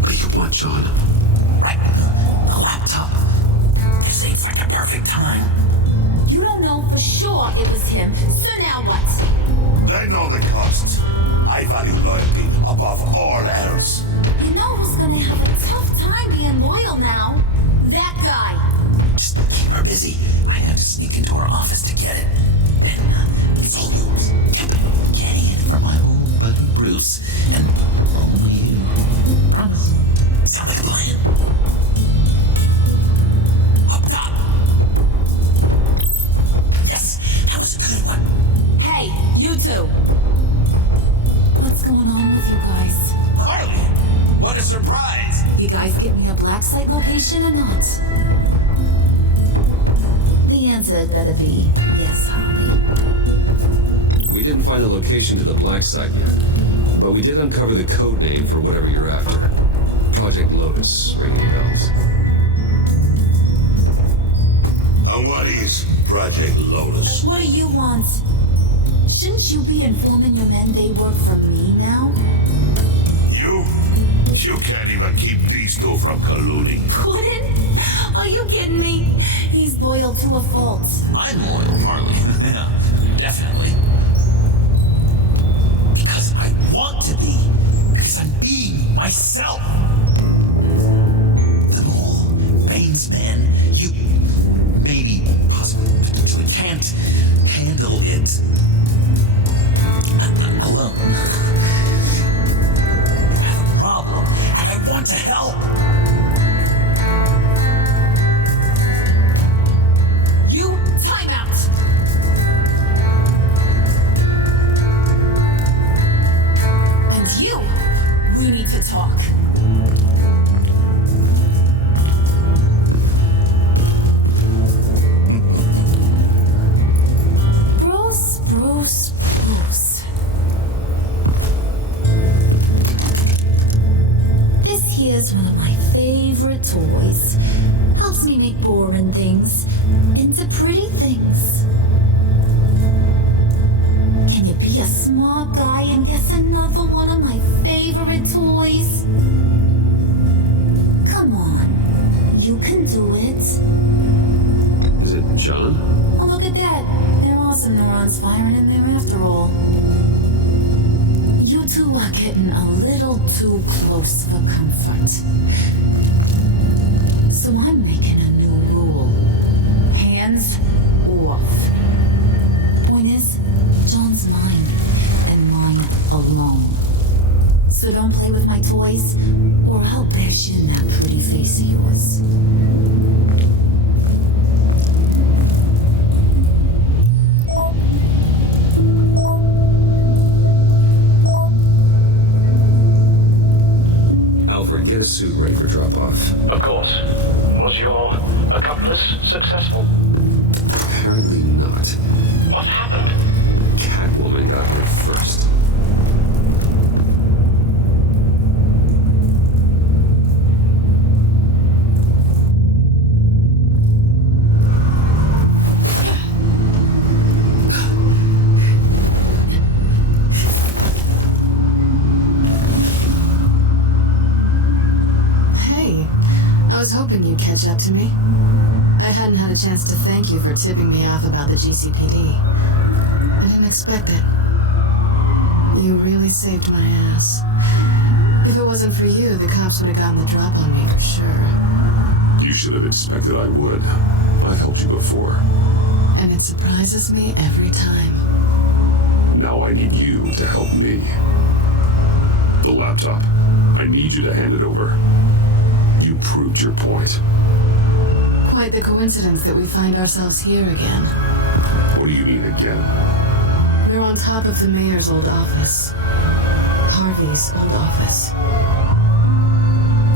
What do you want, John? Right. A laptop. This seems like the perfect time. You don't know for sure it was him, so now what? They know the cost. I value loyalty above all else. You know who's gonna have a tough time being loyal now? That guy. Just keep her busy. I have to sneak into her office to get it. Then loose, and only you. Promise. Sound like a plan? Up top! Yes, that was a good one. Hey, you two! What's going on with you guys? Harley! What a surprise! You guys get me a black site location or not? The answer had better be yes, Harley. We didn't find the location to the black site yet, but we did uncover the code name for whatever you're after. Project Lotus, ringing bells. And what is Project Lotus? What do you want? Shouldn't you be informing your men they work for me now? You can't even keep these two from colluding. Couldn't? Are you kidding me? He's loyal to a fault. I'm loyal, Harley. Yeah, definitely. Because I want to be. Because I'm being myself. The mole, Rain's men, you, maybe, possibly, can't handle it alone. You have a problem, and I want to help. You, time out! And you, we need to talk. Bruce. This here's one of my favorite toys. Helps me make boring things into pretty things. Can you be a smart guy and guess another one of my favorite toys? Come on, you can do it. Is it John? Oh, look at that. There are some neurons firing in there after all. You two are getting a little too close for comfort. So I'm making a new rule. Hands off. Point is, John's mine, and mine alone. So don't play with my toys, or I'll bash in that pretty face of yours. Alfred, get a suit ready for drop-off. Of course. Was your accomplice successful? Apparently not. What happened? Catwoman got here first. I was hoping you'd catch up to me. I hadn't had a chance to thank you for tipping me off about the GCPD. I didn't expect it. You really saved my ass. If it wasn't for you, the cops would have gotten the drop on me for sure. You should have expected I would. I've helped you before. And it surprises me every time. Now I need you to help me. The laptop. I need you to hand it over. You proved your point. Quite the coincidence that we find ourselves here again. What do you mean again? We're on top of the mayor's old office. Harvey's old office.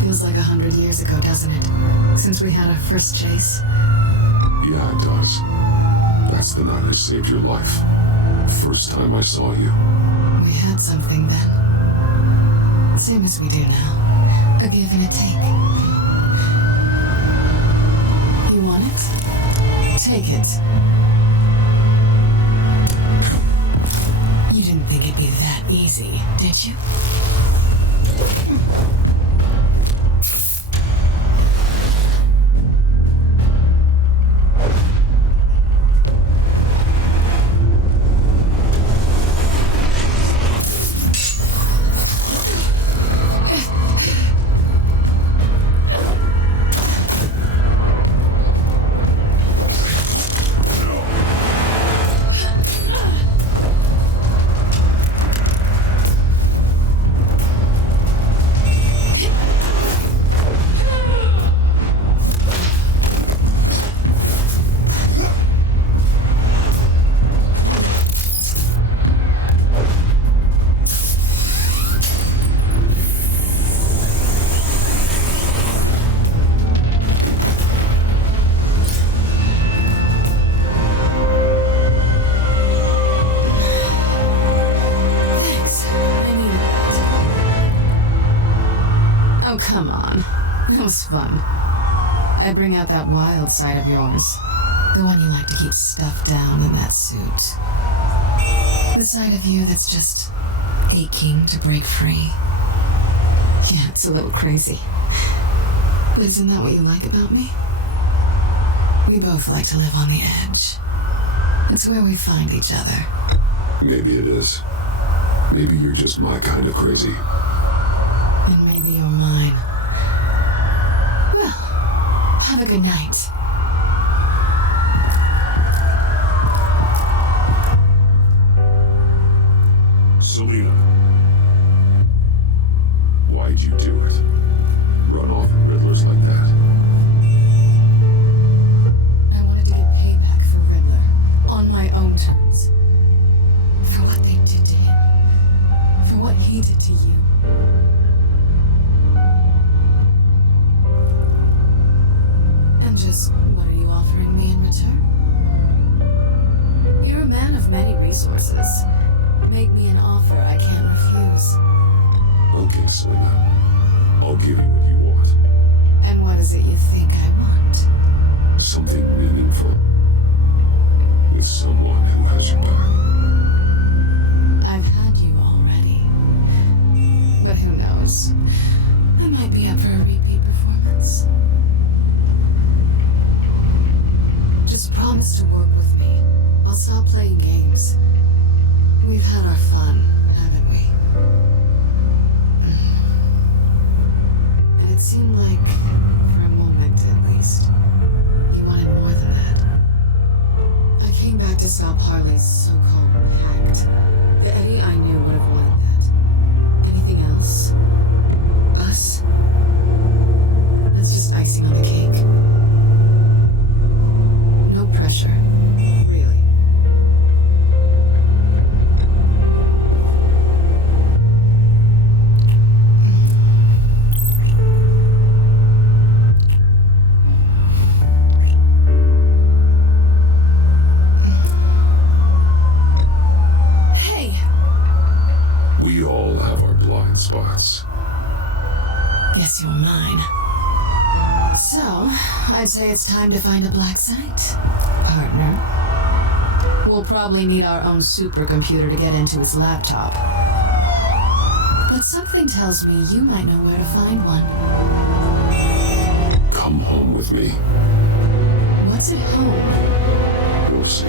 Feels like 100 years ago, doesn't it? Since we had our first chase. Yeah, it does. That's the night I saved your life. First time I saw you. We had something then. Same as we do now. A give and a take. You want it? Take it. You didn't think it'd be that easy, did you? come on. That was fun. I'd bring out that wild side of yours. The one you like to keep stuffed down in that suit. The side of you that's just aching to break free. Yeah, it's a little crazy. But isn't that what you like about me? We both like to live on the edge. It's where we find each other. Maybe it is. Maybe you're just my kind of crazy. And maybe you're mine. Well, have a good night. Selena. Why'd you do it? Run off at Riddlers like that? I wanted to get payback for Riddler. On my own terms. For what they did to him. For what he did to you. And just what are you offering me in return? You're a man of many resources. Make me an offer I can't refuse. Okay, Selena. I'll give you what you want. And what is it you think I want? Something meaningful. With someone who has your back. I've had you already. But who knows? I might be up for a repeat performance. Just promise to work with me. I'll stop playing games. We've had our fun, haven't we? And it seemed like, for a moment at least, you wanted more than that. I came back to stop Harley's so-called pact. The Eddie I knew would have wanted that. Anything else? Us? That's just icing on the cake. No pressure. Really. We all have our blind spots. Yes, you're mine. So, I'd say it's time to find a black site, partner. We'll probably need our own supercomputer to get into his laptop. But something tells me you might know where to find one. Come home with me. What's at home? You'll see.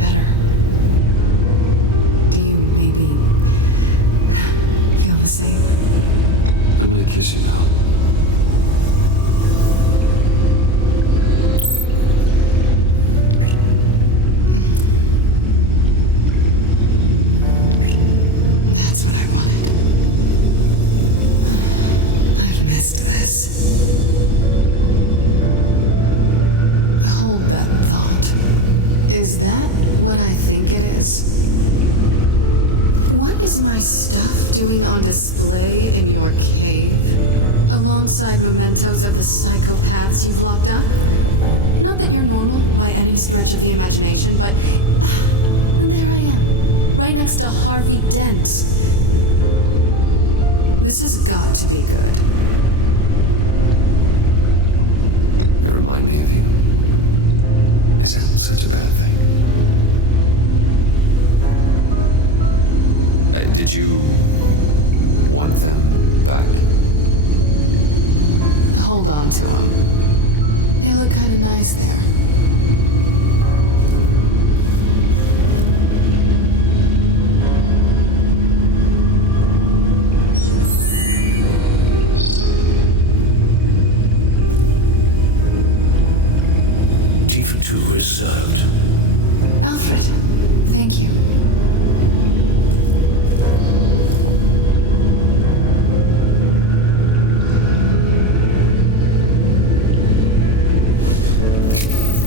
Better. my stuff doing on display in your cave? Alongside mementos of the psychopaths you've locked up? Not that you're normal by any stretch of the imagination, but there I am, right next to Harvey Dent. This has got to be good. They remind me of you. Is that such a bad thing? Did you want them back? Hold on to them. They look kind of nice there. Tea for two is served. Alfred, thank you.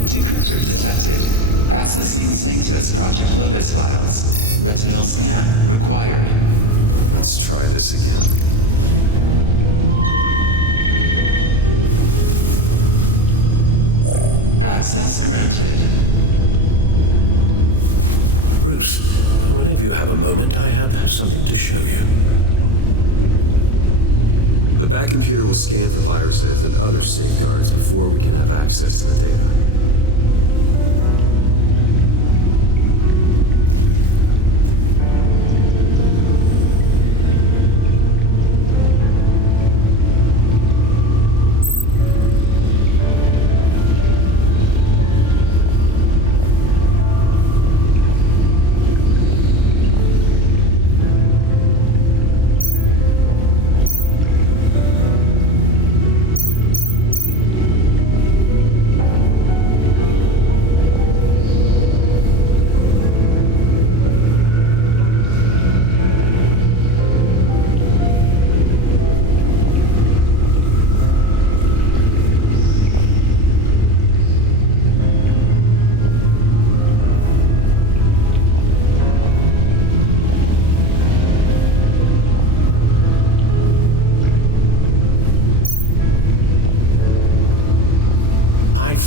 Decryptor detected. Processing Sanctus Project Lotus files. Retinal scan required. Let's try this again. Access granted. Bruce, whenever you have a moment, I have something to show you. The back computer will scan for viruses and other safeguards before we can have access to the data.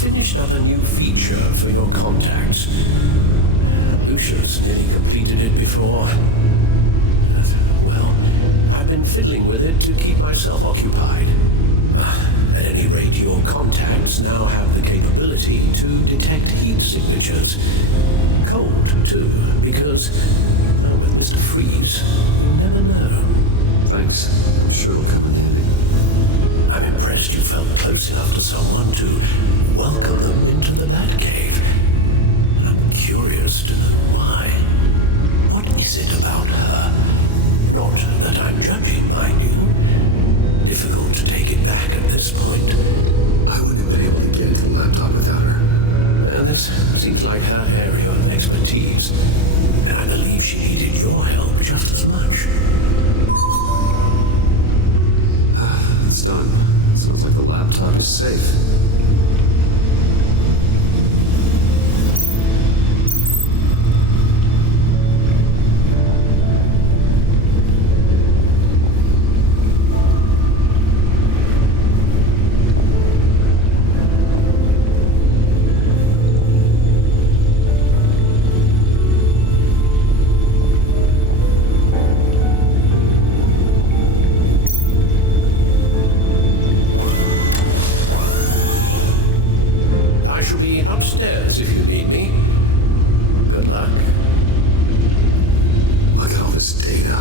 Finished up a new feature for your contacts. Lucius nearly completed it before. Well, I've been fiddling with it to keep myself occupied. At any rate, your contacts now have the capability to detect heat signatures. Cold, too, because with Mr. Freeze, you never know. Thanks. I'm sure it'll come in handy. I'm impressed you felt close enough to someone to welcome them into the Batcave. And I'm curious to know why. What is it about her? Not that I'm judging, mind you. Difficult to take it back at this point. I wouldn't have been able to get into the laptop without her. This seems like her area of expertise, and I believe she needed your help just as much. It's done. Sounds like the laptop is safe. Upstairs if you need me. Good luck. Look at all this data.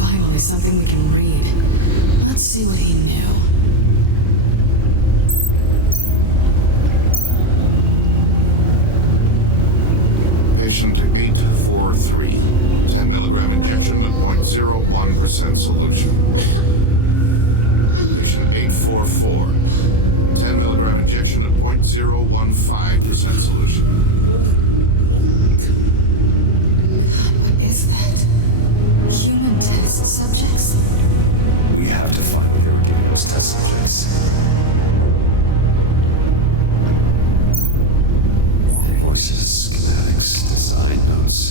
Finally, something we can read. Let's see what he knew. Patient 843. 10 milligram injection at 0.01% solution. Patient 844. 10 milligram injection at 0.015% solution. What is that? Human test subjects? We have to find what they were giving those test subjects. Voices, schematics, design notes.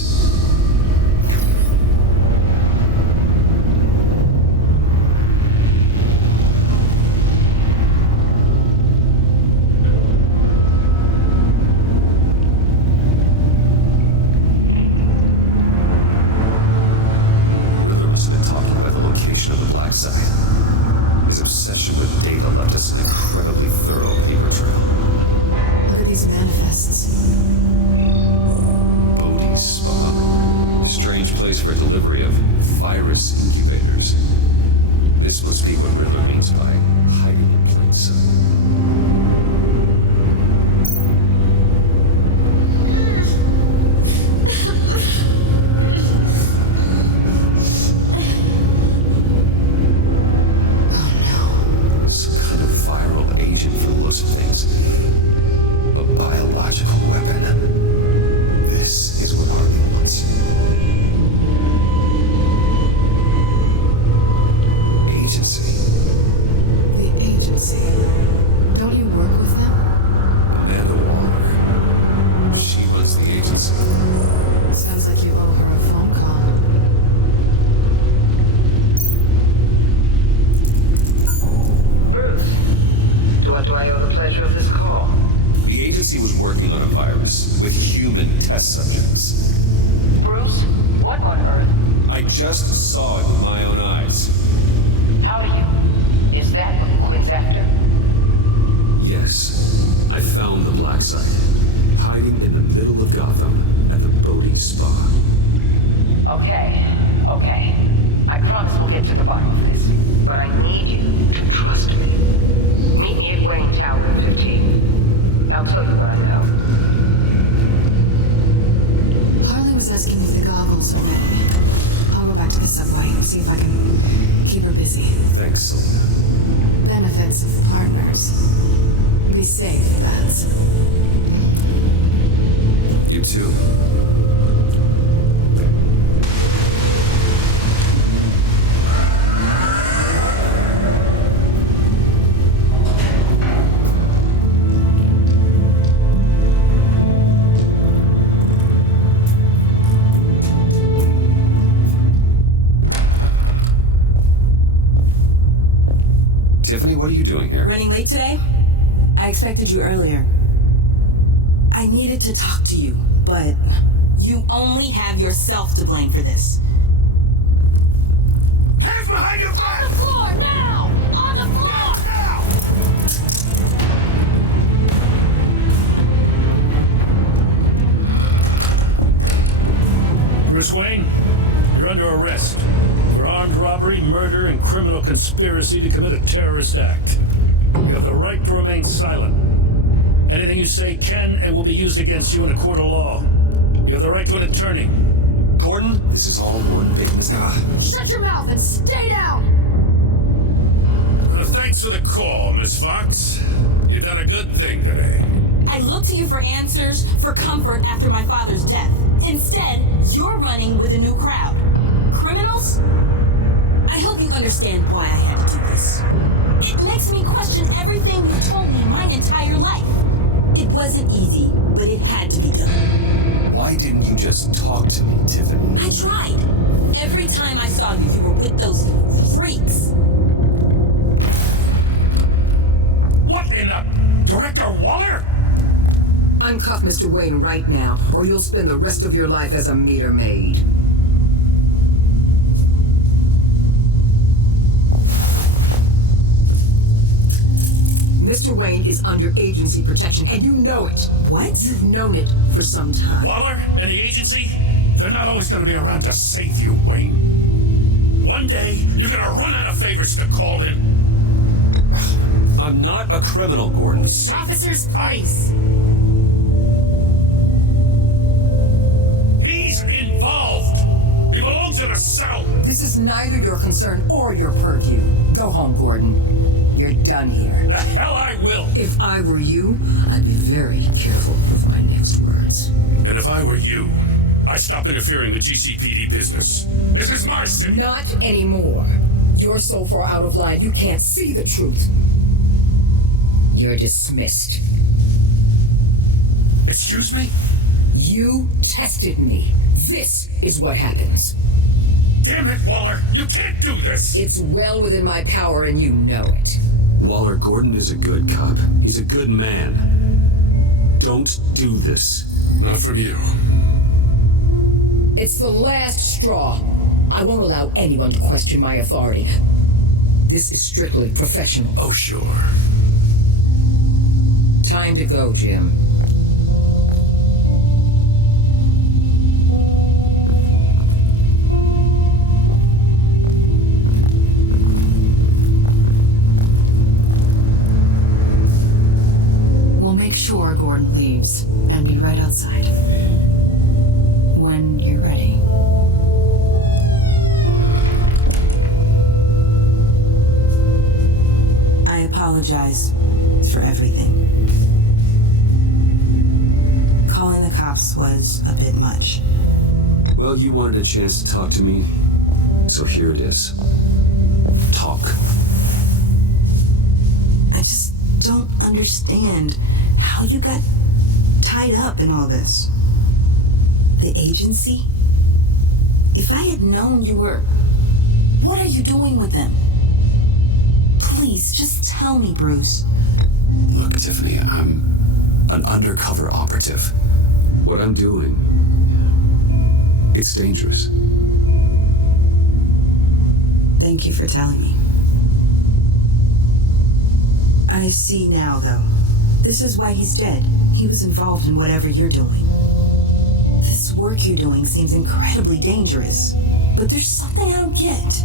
strange place for a delivery of virus incubators. This must be what Riddler means by hiding in plain sight. Tiffany, what are you doing here? Running late today? I expected you earlier. I needed to talk to you, but you only have yourself to blame for this. Hands behind your back! On the floor, now! On the floor! Now! Bruce Wayne, you're under arrest for armed robbery, murder, and criminal conspiracy to commit a terrorist act. You have the right to remain silent. Anything you say can and will be used against you in a court of law. You have the right to an attorney. Gordon, this is all one big mistake. Shut your mouth and stay down! Thanks for the call, Miss Fox. You've done a good thing today. I looked to you for answers, for comfort after my father's death. Instead, you're running with a new crowd. Criminals? I hope you understand why I had to do this. It makes me question everything you told me my entire life. It wasn't easy, but it had to be done. Why didn't you just talk to me, Tiffany? I tried. Every time I saw you, you were with those freaks. What in the... Director Waller? Uncuff Mr. Wayne right now, or you'll spend the rest of your life as a meter maid. Mr. Wayne is under agency protection, and you know it. What? You've known it for some time. Waller and the agency? They're not always going to be around to save you, Wayne. One day, you're going to run out of favors to call in. I'm not a criminal, Gordon. Officers, please. He's involved. He belongs in a cell. This is neither your concern or your purview. Go home, Gordon. You're done here. The hell I will. If I were you, I'd be very careful with my next words. And if I were you, I'd stop interfering with GCPD business. This is my city. Not anymore. You're so far out of line, you can't see the truth. You're dismissed. Excuse me? You tested me. This is what happens. Damn it, Waller! You can't do this! It's well within my power and you know it. Waller, Gordon is a good cop. He's a good man. Don't do this. Not from you. It's the last straw. I won't allow anyone to question my authority. This is strictly professional. Oh, sure. Time to go, Jim. apologize for everything. Calling the cops was a bit much. Well, you wanted a chance to talk to me, so here it is. Talk. I just don't understand how you got tied up in all this. The agency? If I had known you were... What are you doing with them? Please, just tell me, Bruce. Look, Tiffany, I'm an undercover operative. What I'm doing, it's dangerous. Thank you for telling me. I see now, though. This is why he's dead. He was involved in whatever you're doing. This work you're doing seems incredibly dangerous, but there's something I don't get.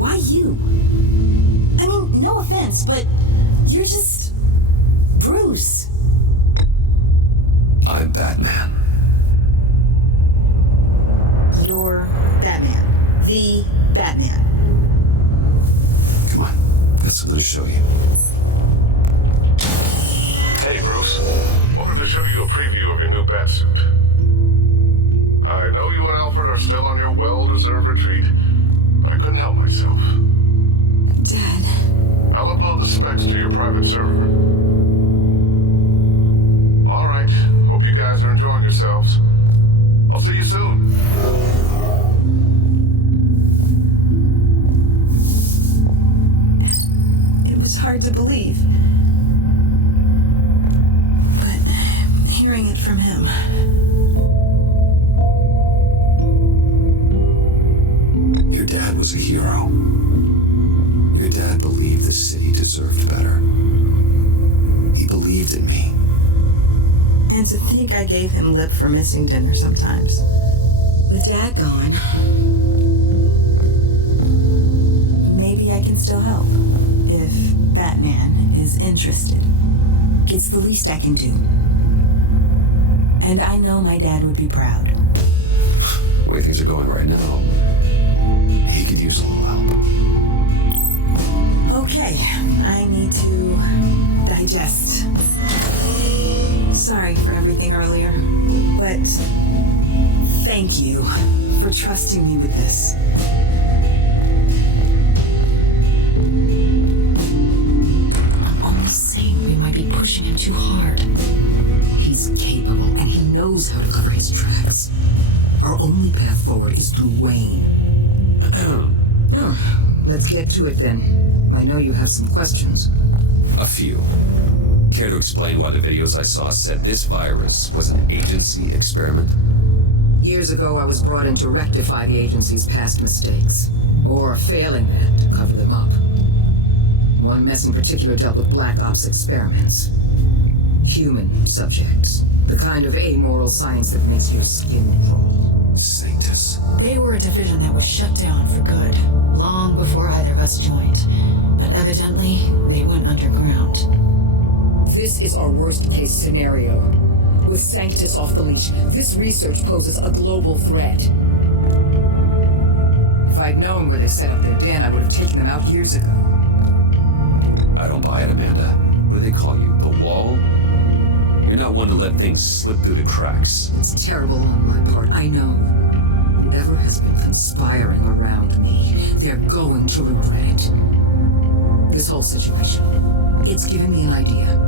Why you? I mean, no offense, but you're just... Bruce. I'm Batman. You're Batman. The Batman. Come on, got something to show you. Hey, Bruce. Wanted to show you a preview of your new Batsuit. I know you and Alfred are still on your well-deserved retreat, but I couldn't help myself. Dad. I'll upload the specs to your private server. All right. Hope you guys are enjoying yourselves. I'll see you soon. It was hard to believe. But hearing it from him... Your dad was a hero. Your dad believed the city deserved better. He believed in me. And to think I gave him lip for missing dinner sometimes. With Dad gone, maybe I can still help. If Batman is interested. It's the least I can do. And I know my dad would be proud. The way things are going right now, he could use a little help. Okay, I need to digest. Sorry for everything earlier, but thank you for trusting me with this. I'm only saying we might be pushing him too hard. He's capable, and he knows how to cover his tracks. Our only path forward is through Wayne. Let's get to it then. I know you have some questions. A few. Care to explain why the videos I saw said this virus was an agency experiment? Years ago, I was brought in to rectify the agency's past mistakes. Or failing that, to cover them up. One mess in particular dealt with Black Ops experiments. Human subjects. The kind of amoral science that makes your skin crawl. Sanctus. They were a division that was shut down for good, long before either of us joined. But evidently, they went underground. This is our worst-case scenario. With Sanctus off the leash, this research poses a global threat. If I'd known where they set up their den, I would have taken them out years ago. I don't buy it, Amanda. What do they call you? The Wall? You're not one to let things slip through the cracks. It's terrible on my part, I know. Whoever has been conspiring around me, they're going to regret it. This whole situation, it's given me an idea.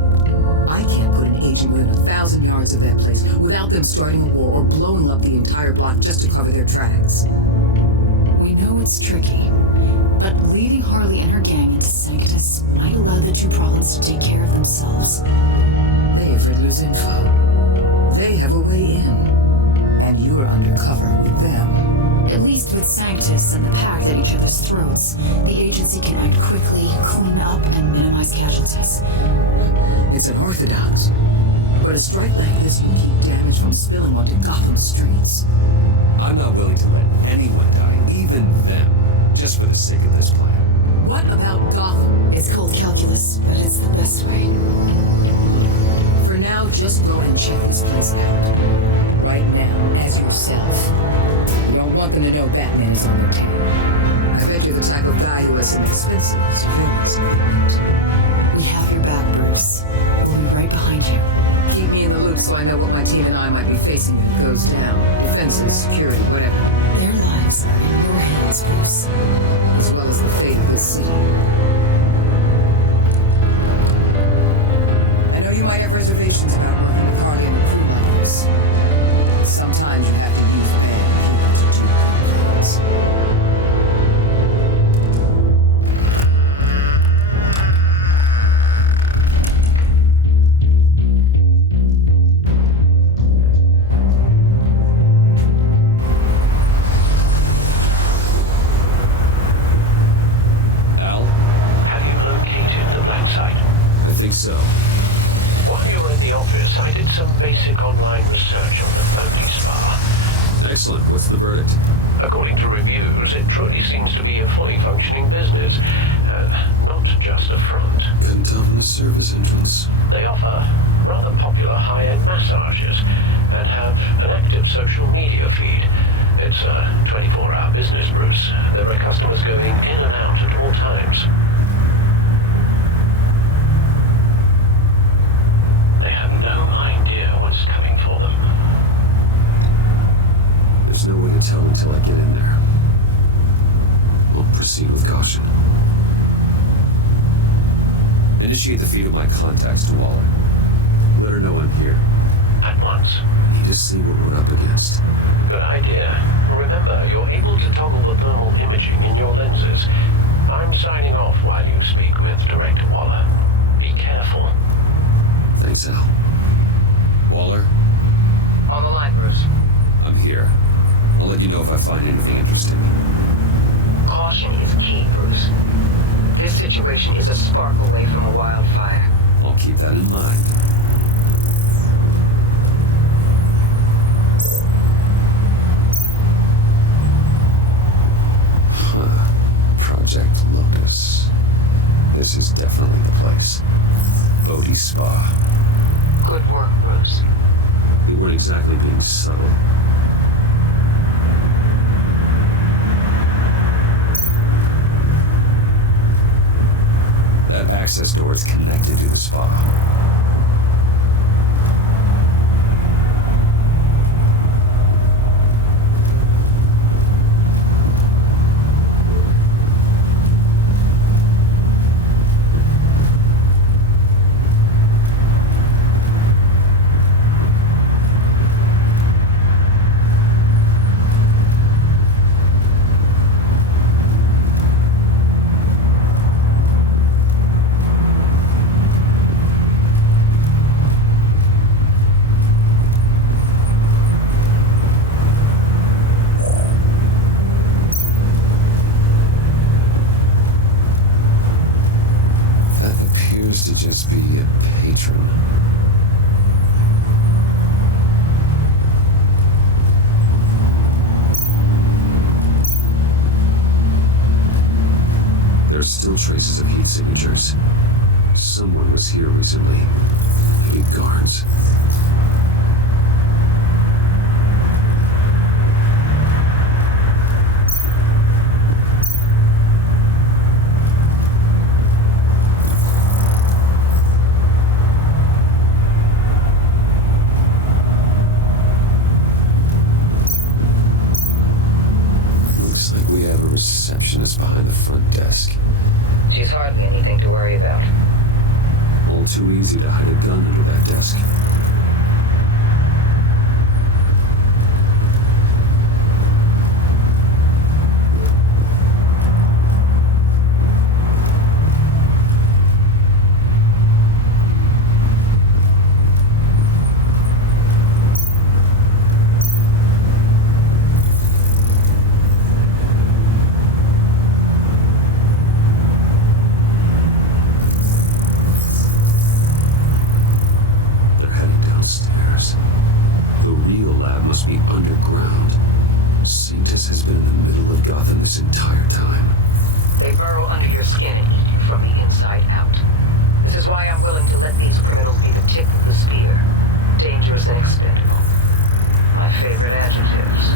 I can't put an agent within 1,000 yards of that place without them starting a war or blowing up the entire block just to cover their tracks. We know it's tricky, but leading Harley and her gang into Sanctus might allow the two problems to take care of themselves. They have Riddler's info. They have a way in. And you're undercover with them. At least with Sanctus and the Pact at each other's throats, the agency can act quickly, clean up, and minimize casualties. It's unorthodox. But a strike like this will keep damage from spilling onto Gotham streets. I'm not willing to let anyone die, even them, just for the sake of this plan. What about Gotham? It's cold calculus, but it's the best way. For now, now, just go and check this place out. Right now, as yourself. You don't want them to know Batman is on their tail. I bet you're the type of guy who has some expensive surveillance equipment. We have your back, Bruce. We'll be right behind you. Keep me in the loop so I know what my team and I might be facing when it goes down. Defenses, security, whatever. Their lives are in your hands, Bruce. As well as the fate of this city. I know you might have reservations about working with Harley and the crew like this. Sometimes you have to use bad people to do good things. Al? Have you located the black site? I think so. While you were in the office, I did some basic online research on the Bodhi Spa. Excellent. What's the verdict? According to reviews, it truly seems to be a fully functioning business, not just a front. Couldn't open a service entrance. They offer rather popular high-end massages and have an active social media feed. It's a 24-hour business, Bruce. There are customers going in and out at all times. They have no idea what's coming for them. There's no way to tell until I get in there. We'll proceed with caution. Initiate the feed of my contacts to Waller. Let her know I'm here. At once. Need to see what we're up against. Good idea. Remember, you're able to toggle the thermal imaging in your lenses. I'm signing off while you speak with Director Waller. Be careful. Thanks, Al. Waller? On the line, Bruce. I'm here. I'll let you know if I find anything interesting. Caution is key, Bruce. This situation is a spark away from a wildfire. I'll keep that in mind. Project Locus. This is definitely the place. Bodhi Spa. Good work, Bruce. You weren't exactly being subtle. That access door is connected to the spa. To just be a patron. There are still traces of heat signatures. Someone was here recently. Maybe guards. Receptionist behind the front desk. She's hardly anything to worry about. All too easy to hide a gun under that desk. Must be underground. Sanctus has been in the middle of Gotham this entire time. They burrow under your skin and eat you from the inside out. This is why I'm willing to let these criminals be the tip of the spear. Dangerous and expendable. My favorite adjectives.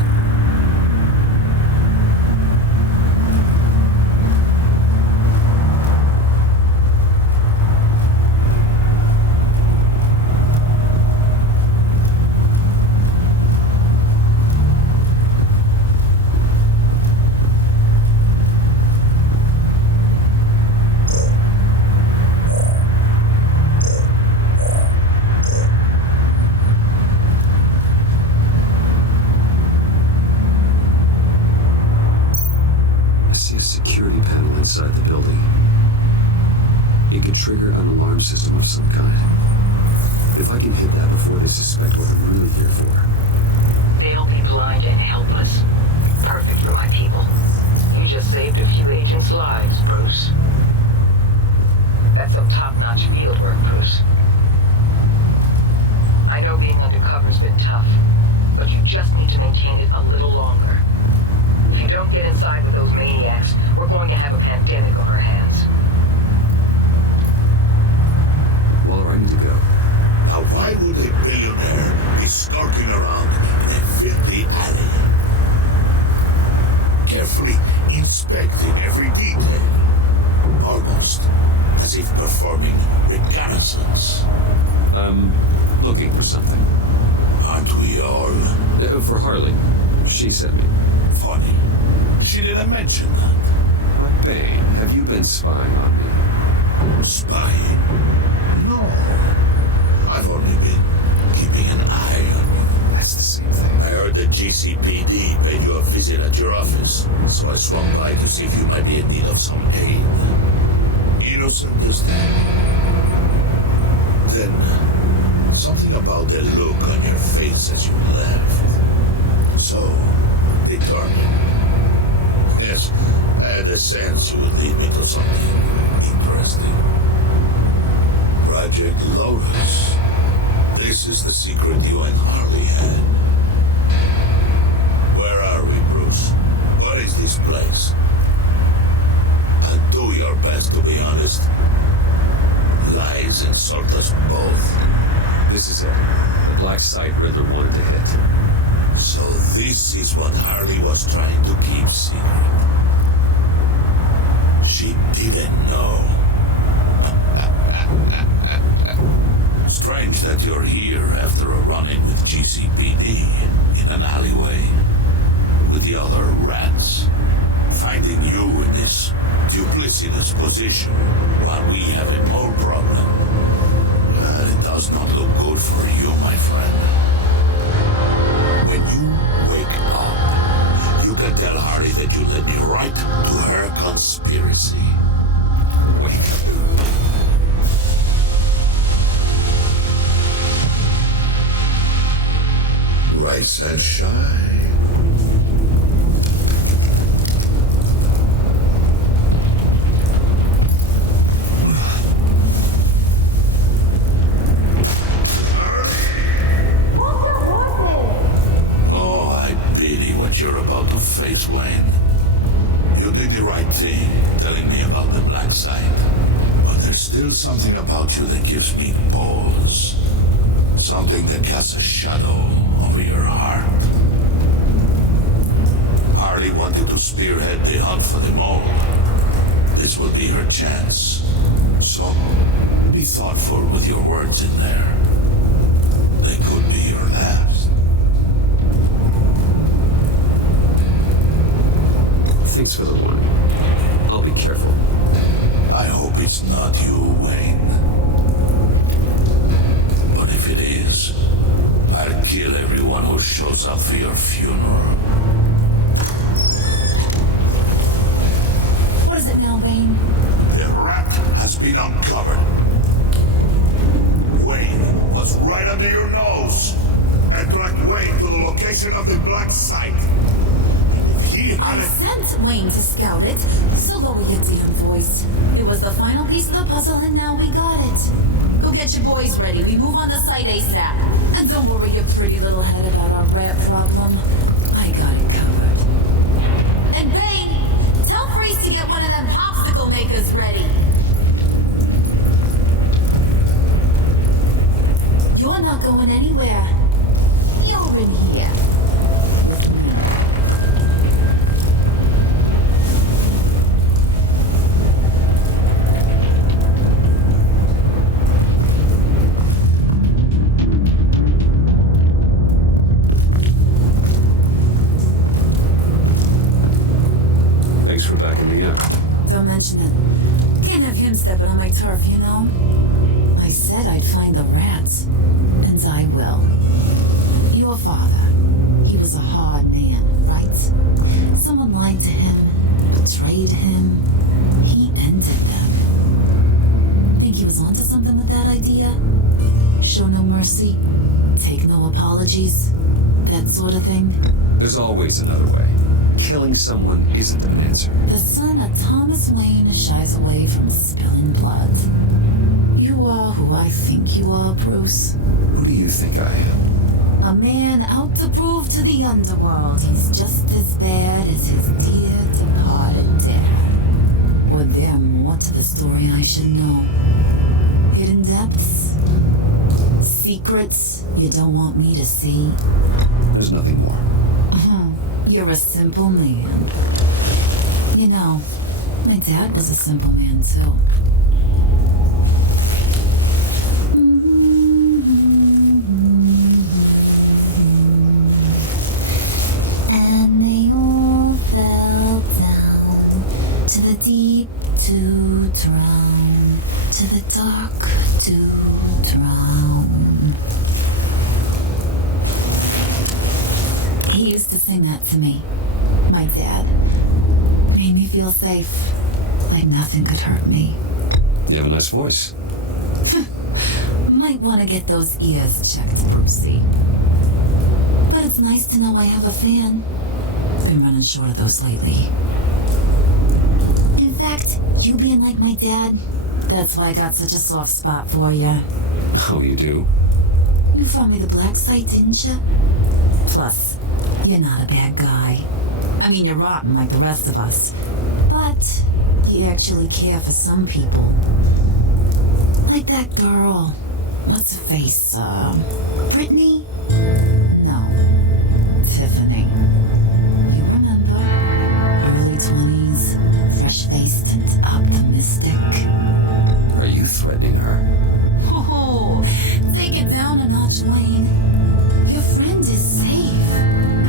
Inside the building. It could trigger an alarm system of some kind. If I can hit that before they suspect what I'm really here for. They'll be blind and helpless. Perfect for my people. You just saved a few agents' lives, Bruce. That's some top-notch field work, Bruce. I know being undercover's been tough, but you just need to maintain it a little longer. If you don't get inside with those maniacs, we're going to have a pandemic on our hands. Waller, I need to go. Now why would a billionaire be skulking around in a filthy alley? Carefully inspecting every detail. Almost as if performing reconnaissance. I'm looking for something. Aren't we all? For Harley. She sent me. Funny. She didn't mention that. But Bane, have you been spying on me? Spying? No. I've only been keeping an eye on you. That's the same thing. I heard the GCPD paid you a visit at your office, so I swung by to see if you might be in need of some aid. Innocent as that. Then, something about the look on your face as you left. So, determined. Yes, I had a sense you would lead me to something interesting. Project Lotus. This is the secret you and Harley had. Where are we, Bruce? What is this place? And do your best to be honest. Lies insult us both. This is it. The black site Riddler wanted to hit. So this is what Harley was trying to keep secret. She didn't know. Strange that you're here after a run-in with GCPD in an alleyway with the other rats. Finding you in this duplicitous position while we have a mole problem. It does not look good for you, my friend. When you wake up, you can tell Harley that you led me right to her conspiracy. Wake up. Rise and shine. You're about to face, Wayne. You did the right thing, telling me about the black site. But there's still something about you that gives me pause. Something that casts a shadow over your heart. Harley wanted to spearhead the hunt for the mole. This will be her chance. So, be thoughtful with your words in there. They could be your last. Thanks for the warning. I'll be careful. I hope it's not you, Wayne. But if it is, I'll kill everyone who shows up for your funeral. What is it now, Wayne? The rat has been uncovered. Wayne was right under your nose. And tracked Wayne to the location of the black site. I sent Wayne to scout it, so lower your damn voice. It was the final piece of the puzzle, and now we got it. Go get your boys ready. We move on the site ASAP. And don't worry your pretty little head about our rat problem. I got it covered. And Bane, tell Freeze to get one of them popsicle makers ready. least we're back in the act. Don't mention it. Can't have him stepping on my turf, you know? I said I'd find the rats, and I will. Your father, he was a hard man, right? Someone lied to him, betrayed him. He ended them. Think he was onto something with that idea? Show no mercy, take no apologies, that sort of thing? There's always another way. Killing someone isn't an answer. The son of Thomas Wayne shies away from spilling blood. You are who I think you are, Bruce. Who do you think I am? A man out to prove to the underworld he's just as bad as his dear departed dad. Or there more to the story I should know? Hidden depths? Secrets you don't want me to see? There's nothing more. You're a simple man. You know, my dad was a simple man too. And they all fell down to the deep to drown, to the dark to drown. He used to sing that to me. My dad. Made me feel safe. Like nothing could hurt me. You have a nice voice. Might want to get those ears checked, Brucey. But it's nice to know I have a fan. Been running short of those lately. In fact, you being like my dad, that's why I got such a soft spot for you. Oh, you do? You found me the black site, didn't you? Plus, you're not a bad guy. I mean, you're rotten like the rest of us. But you actually care for some people. Like that girl. What's her face? Brittany? No. Tiffany. You remember? Early 20s, fresh-faced and optimistic. Are you threatening her? Oh, take it down a notch, Wayne. Your friend is safe.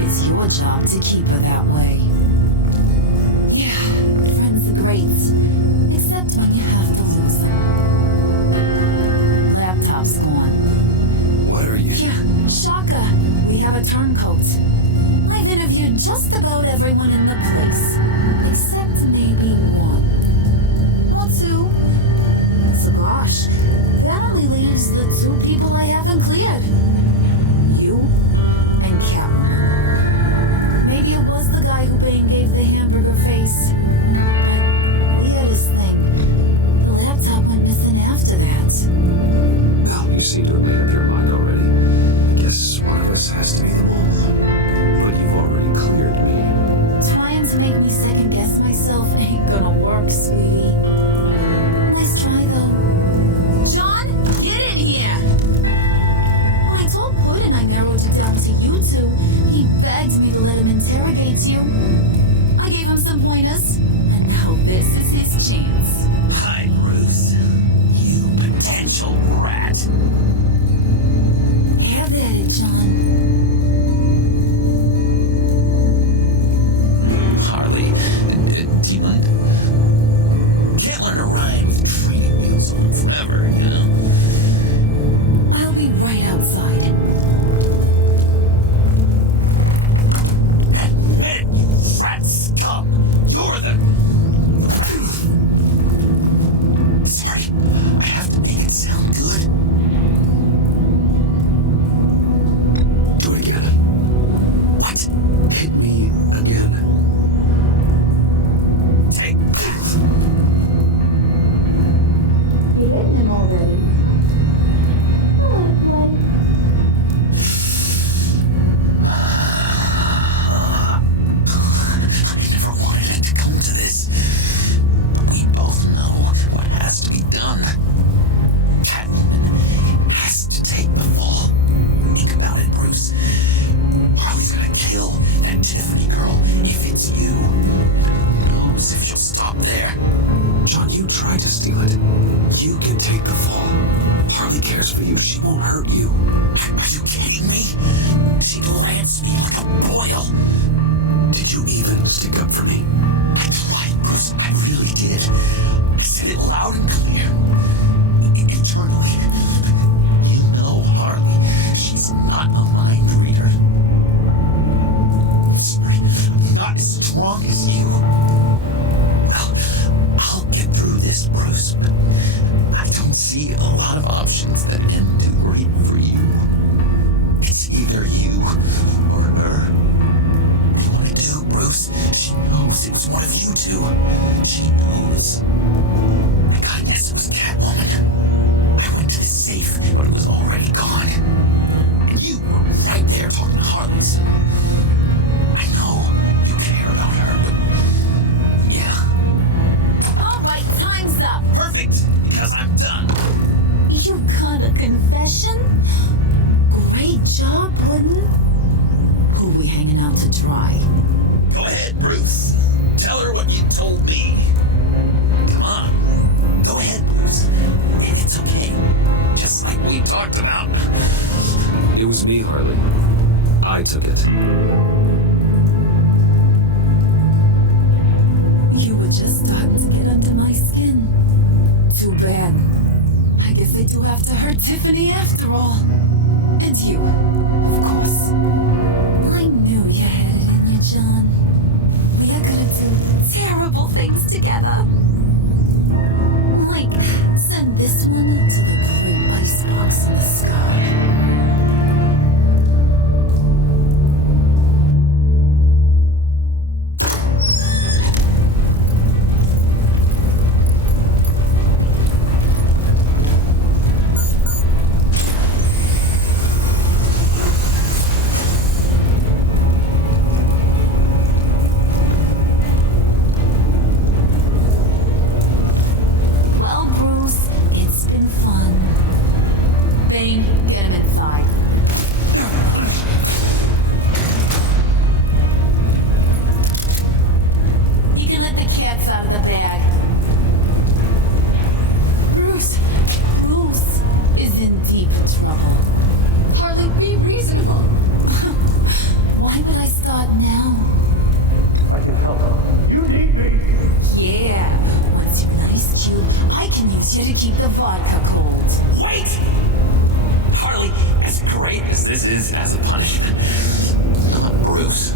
It's your job to keep her that way. Yeah, friends are great. Except when you have to lose them. Laptop's gone. What are you? Yeah, shocker. We have a turncoat. I've interviewed just about everyone in the place. Except maybe one. Or two. So gosh, that only leaves the two people I haven't cleared. You and Catwoman. Maybe it was the guy who Bane gave the hamburger face. But weirdest thing, the laptop went missing after that. Well, you seem to have made up your mind already. I guess one of us has to be the mole. But you've already cleared me. Trying to make me second guess myself ain't gonna work, sweetie. Nice try, though. John, get in here! When I told Puddin' I narrowed it down to you two, he begged me to let him interrogate you. I gave him some pointers, and now this is his chance. Hi, Bruce. You potential rat. Have at it, John. Harley, do you mind? Can't learn to ride with training wheels on forever, you know? I'll be right outside. Admit it, you rat scum! You're the... Sorry, I have to make it sound good. Do it again. What? Hit me again. Take that! You hit him already. I'll let it play. I never wanted it to come to this. But we both know what has to be done. Catwoman has to take the fall. Think about it, Bruce. Harley's gonna kill that Tiffany girl if it's you. Who knows if she'll stop there? John, you tried to steal it. You can take the fall. Harley cares for you. She won't hurt you. Are you kidding me? She lance me like a boil. Did you even stick up for me? I tried see a lot of options that end too great for you. It's either you or her. What do you want to do, Bruce? She knows it was one of you two. She knows. I gotta guess it was Catwoman. I went to the safe, but it was already gone. And you were right there talking to Harley, so I know you care about her, but yeah. All right, time's up. Perfect, because I'm done. You got a confession? Great job, Puddin'. Who we hanging out to dry? Go ahead, Bruce. Tell her what you told me. Come on. Go ahead, Bruce. It's okay. Just like we talked about. It was me, Harley. I took it. You were just starting to get under my skin. Too bad. I guess I do have to hurt Tiffany after all. And you, of course. I knew you had it in you, John. We are gonna do terrible things together. Like, send this one to the great icebox in the sky. This is as a punishment. Not Bruce.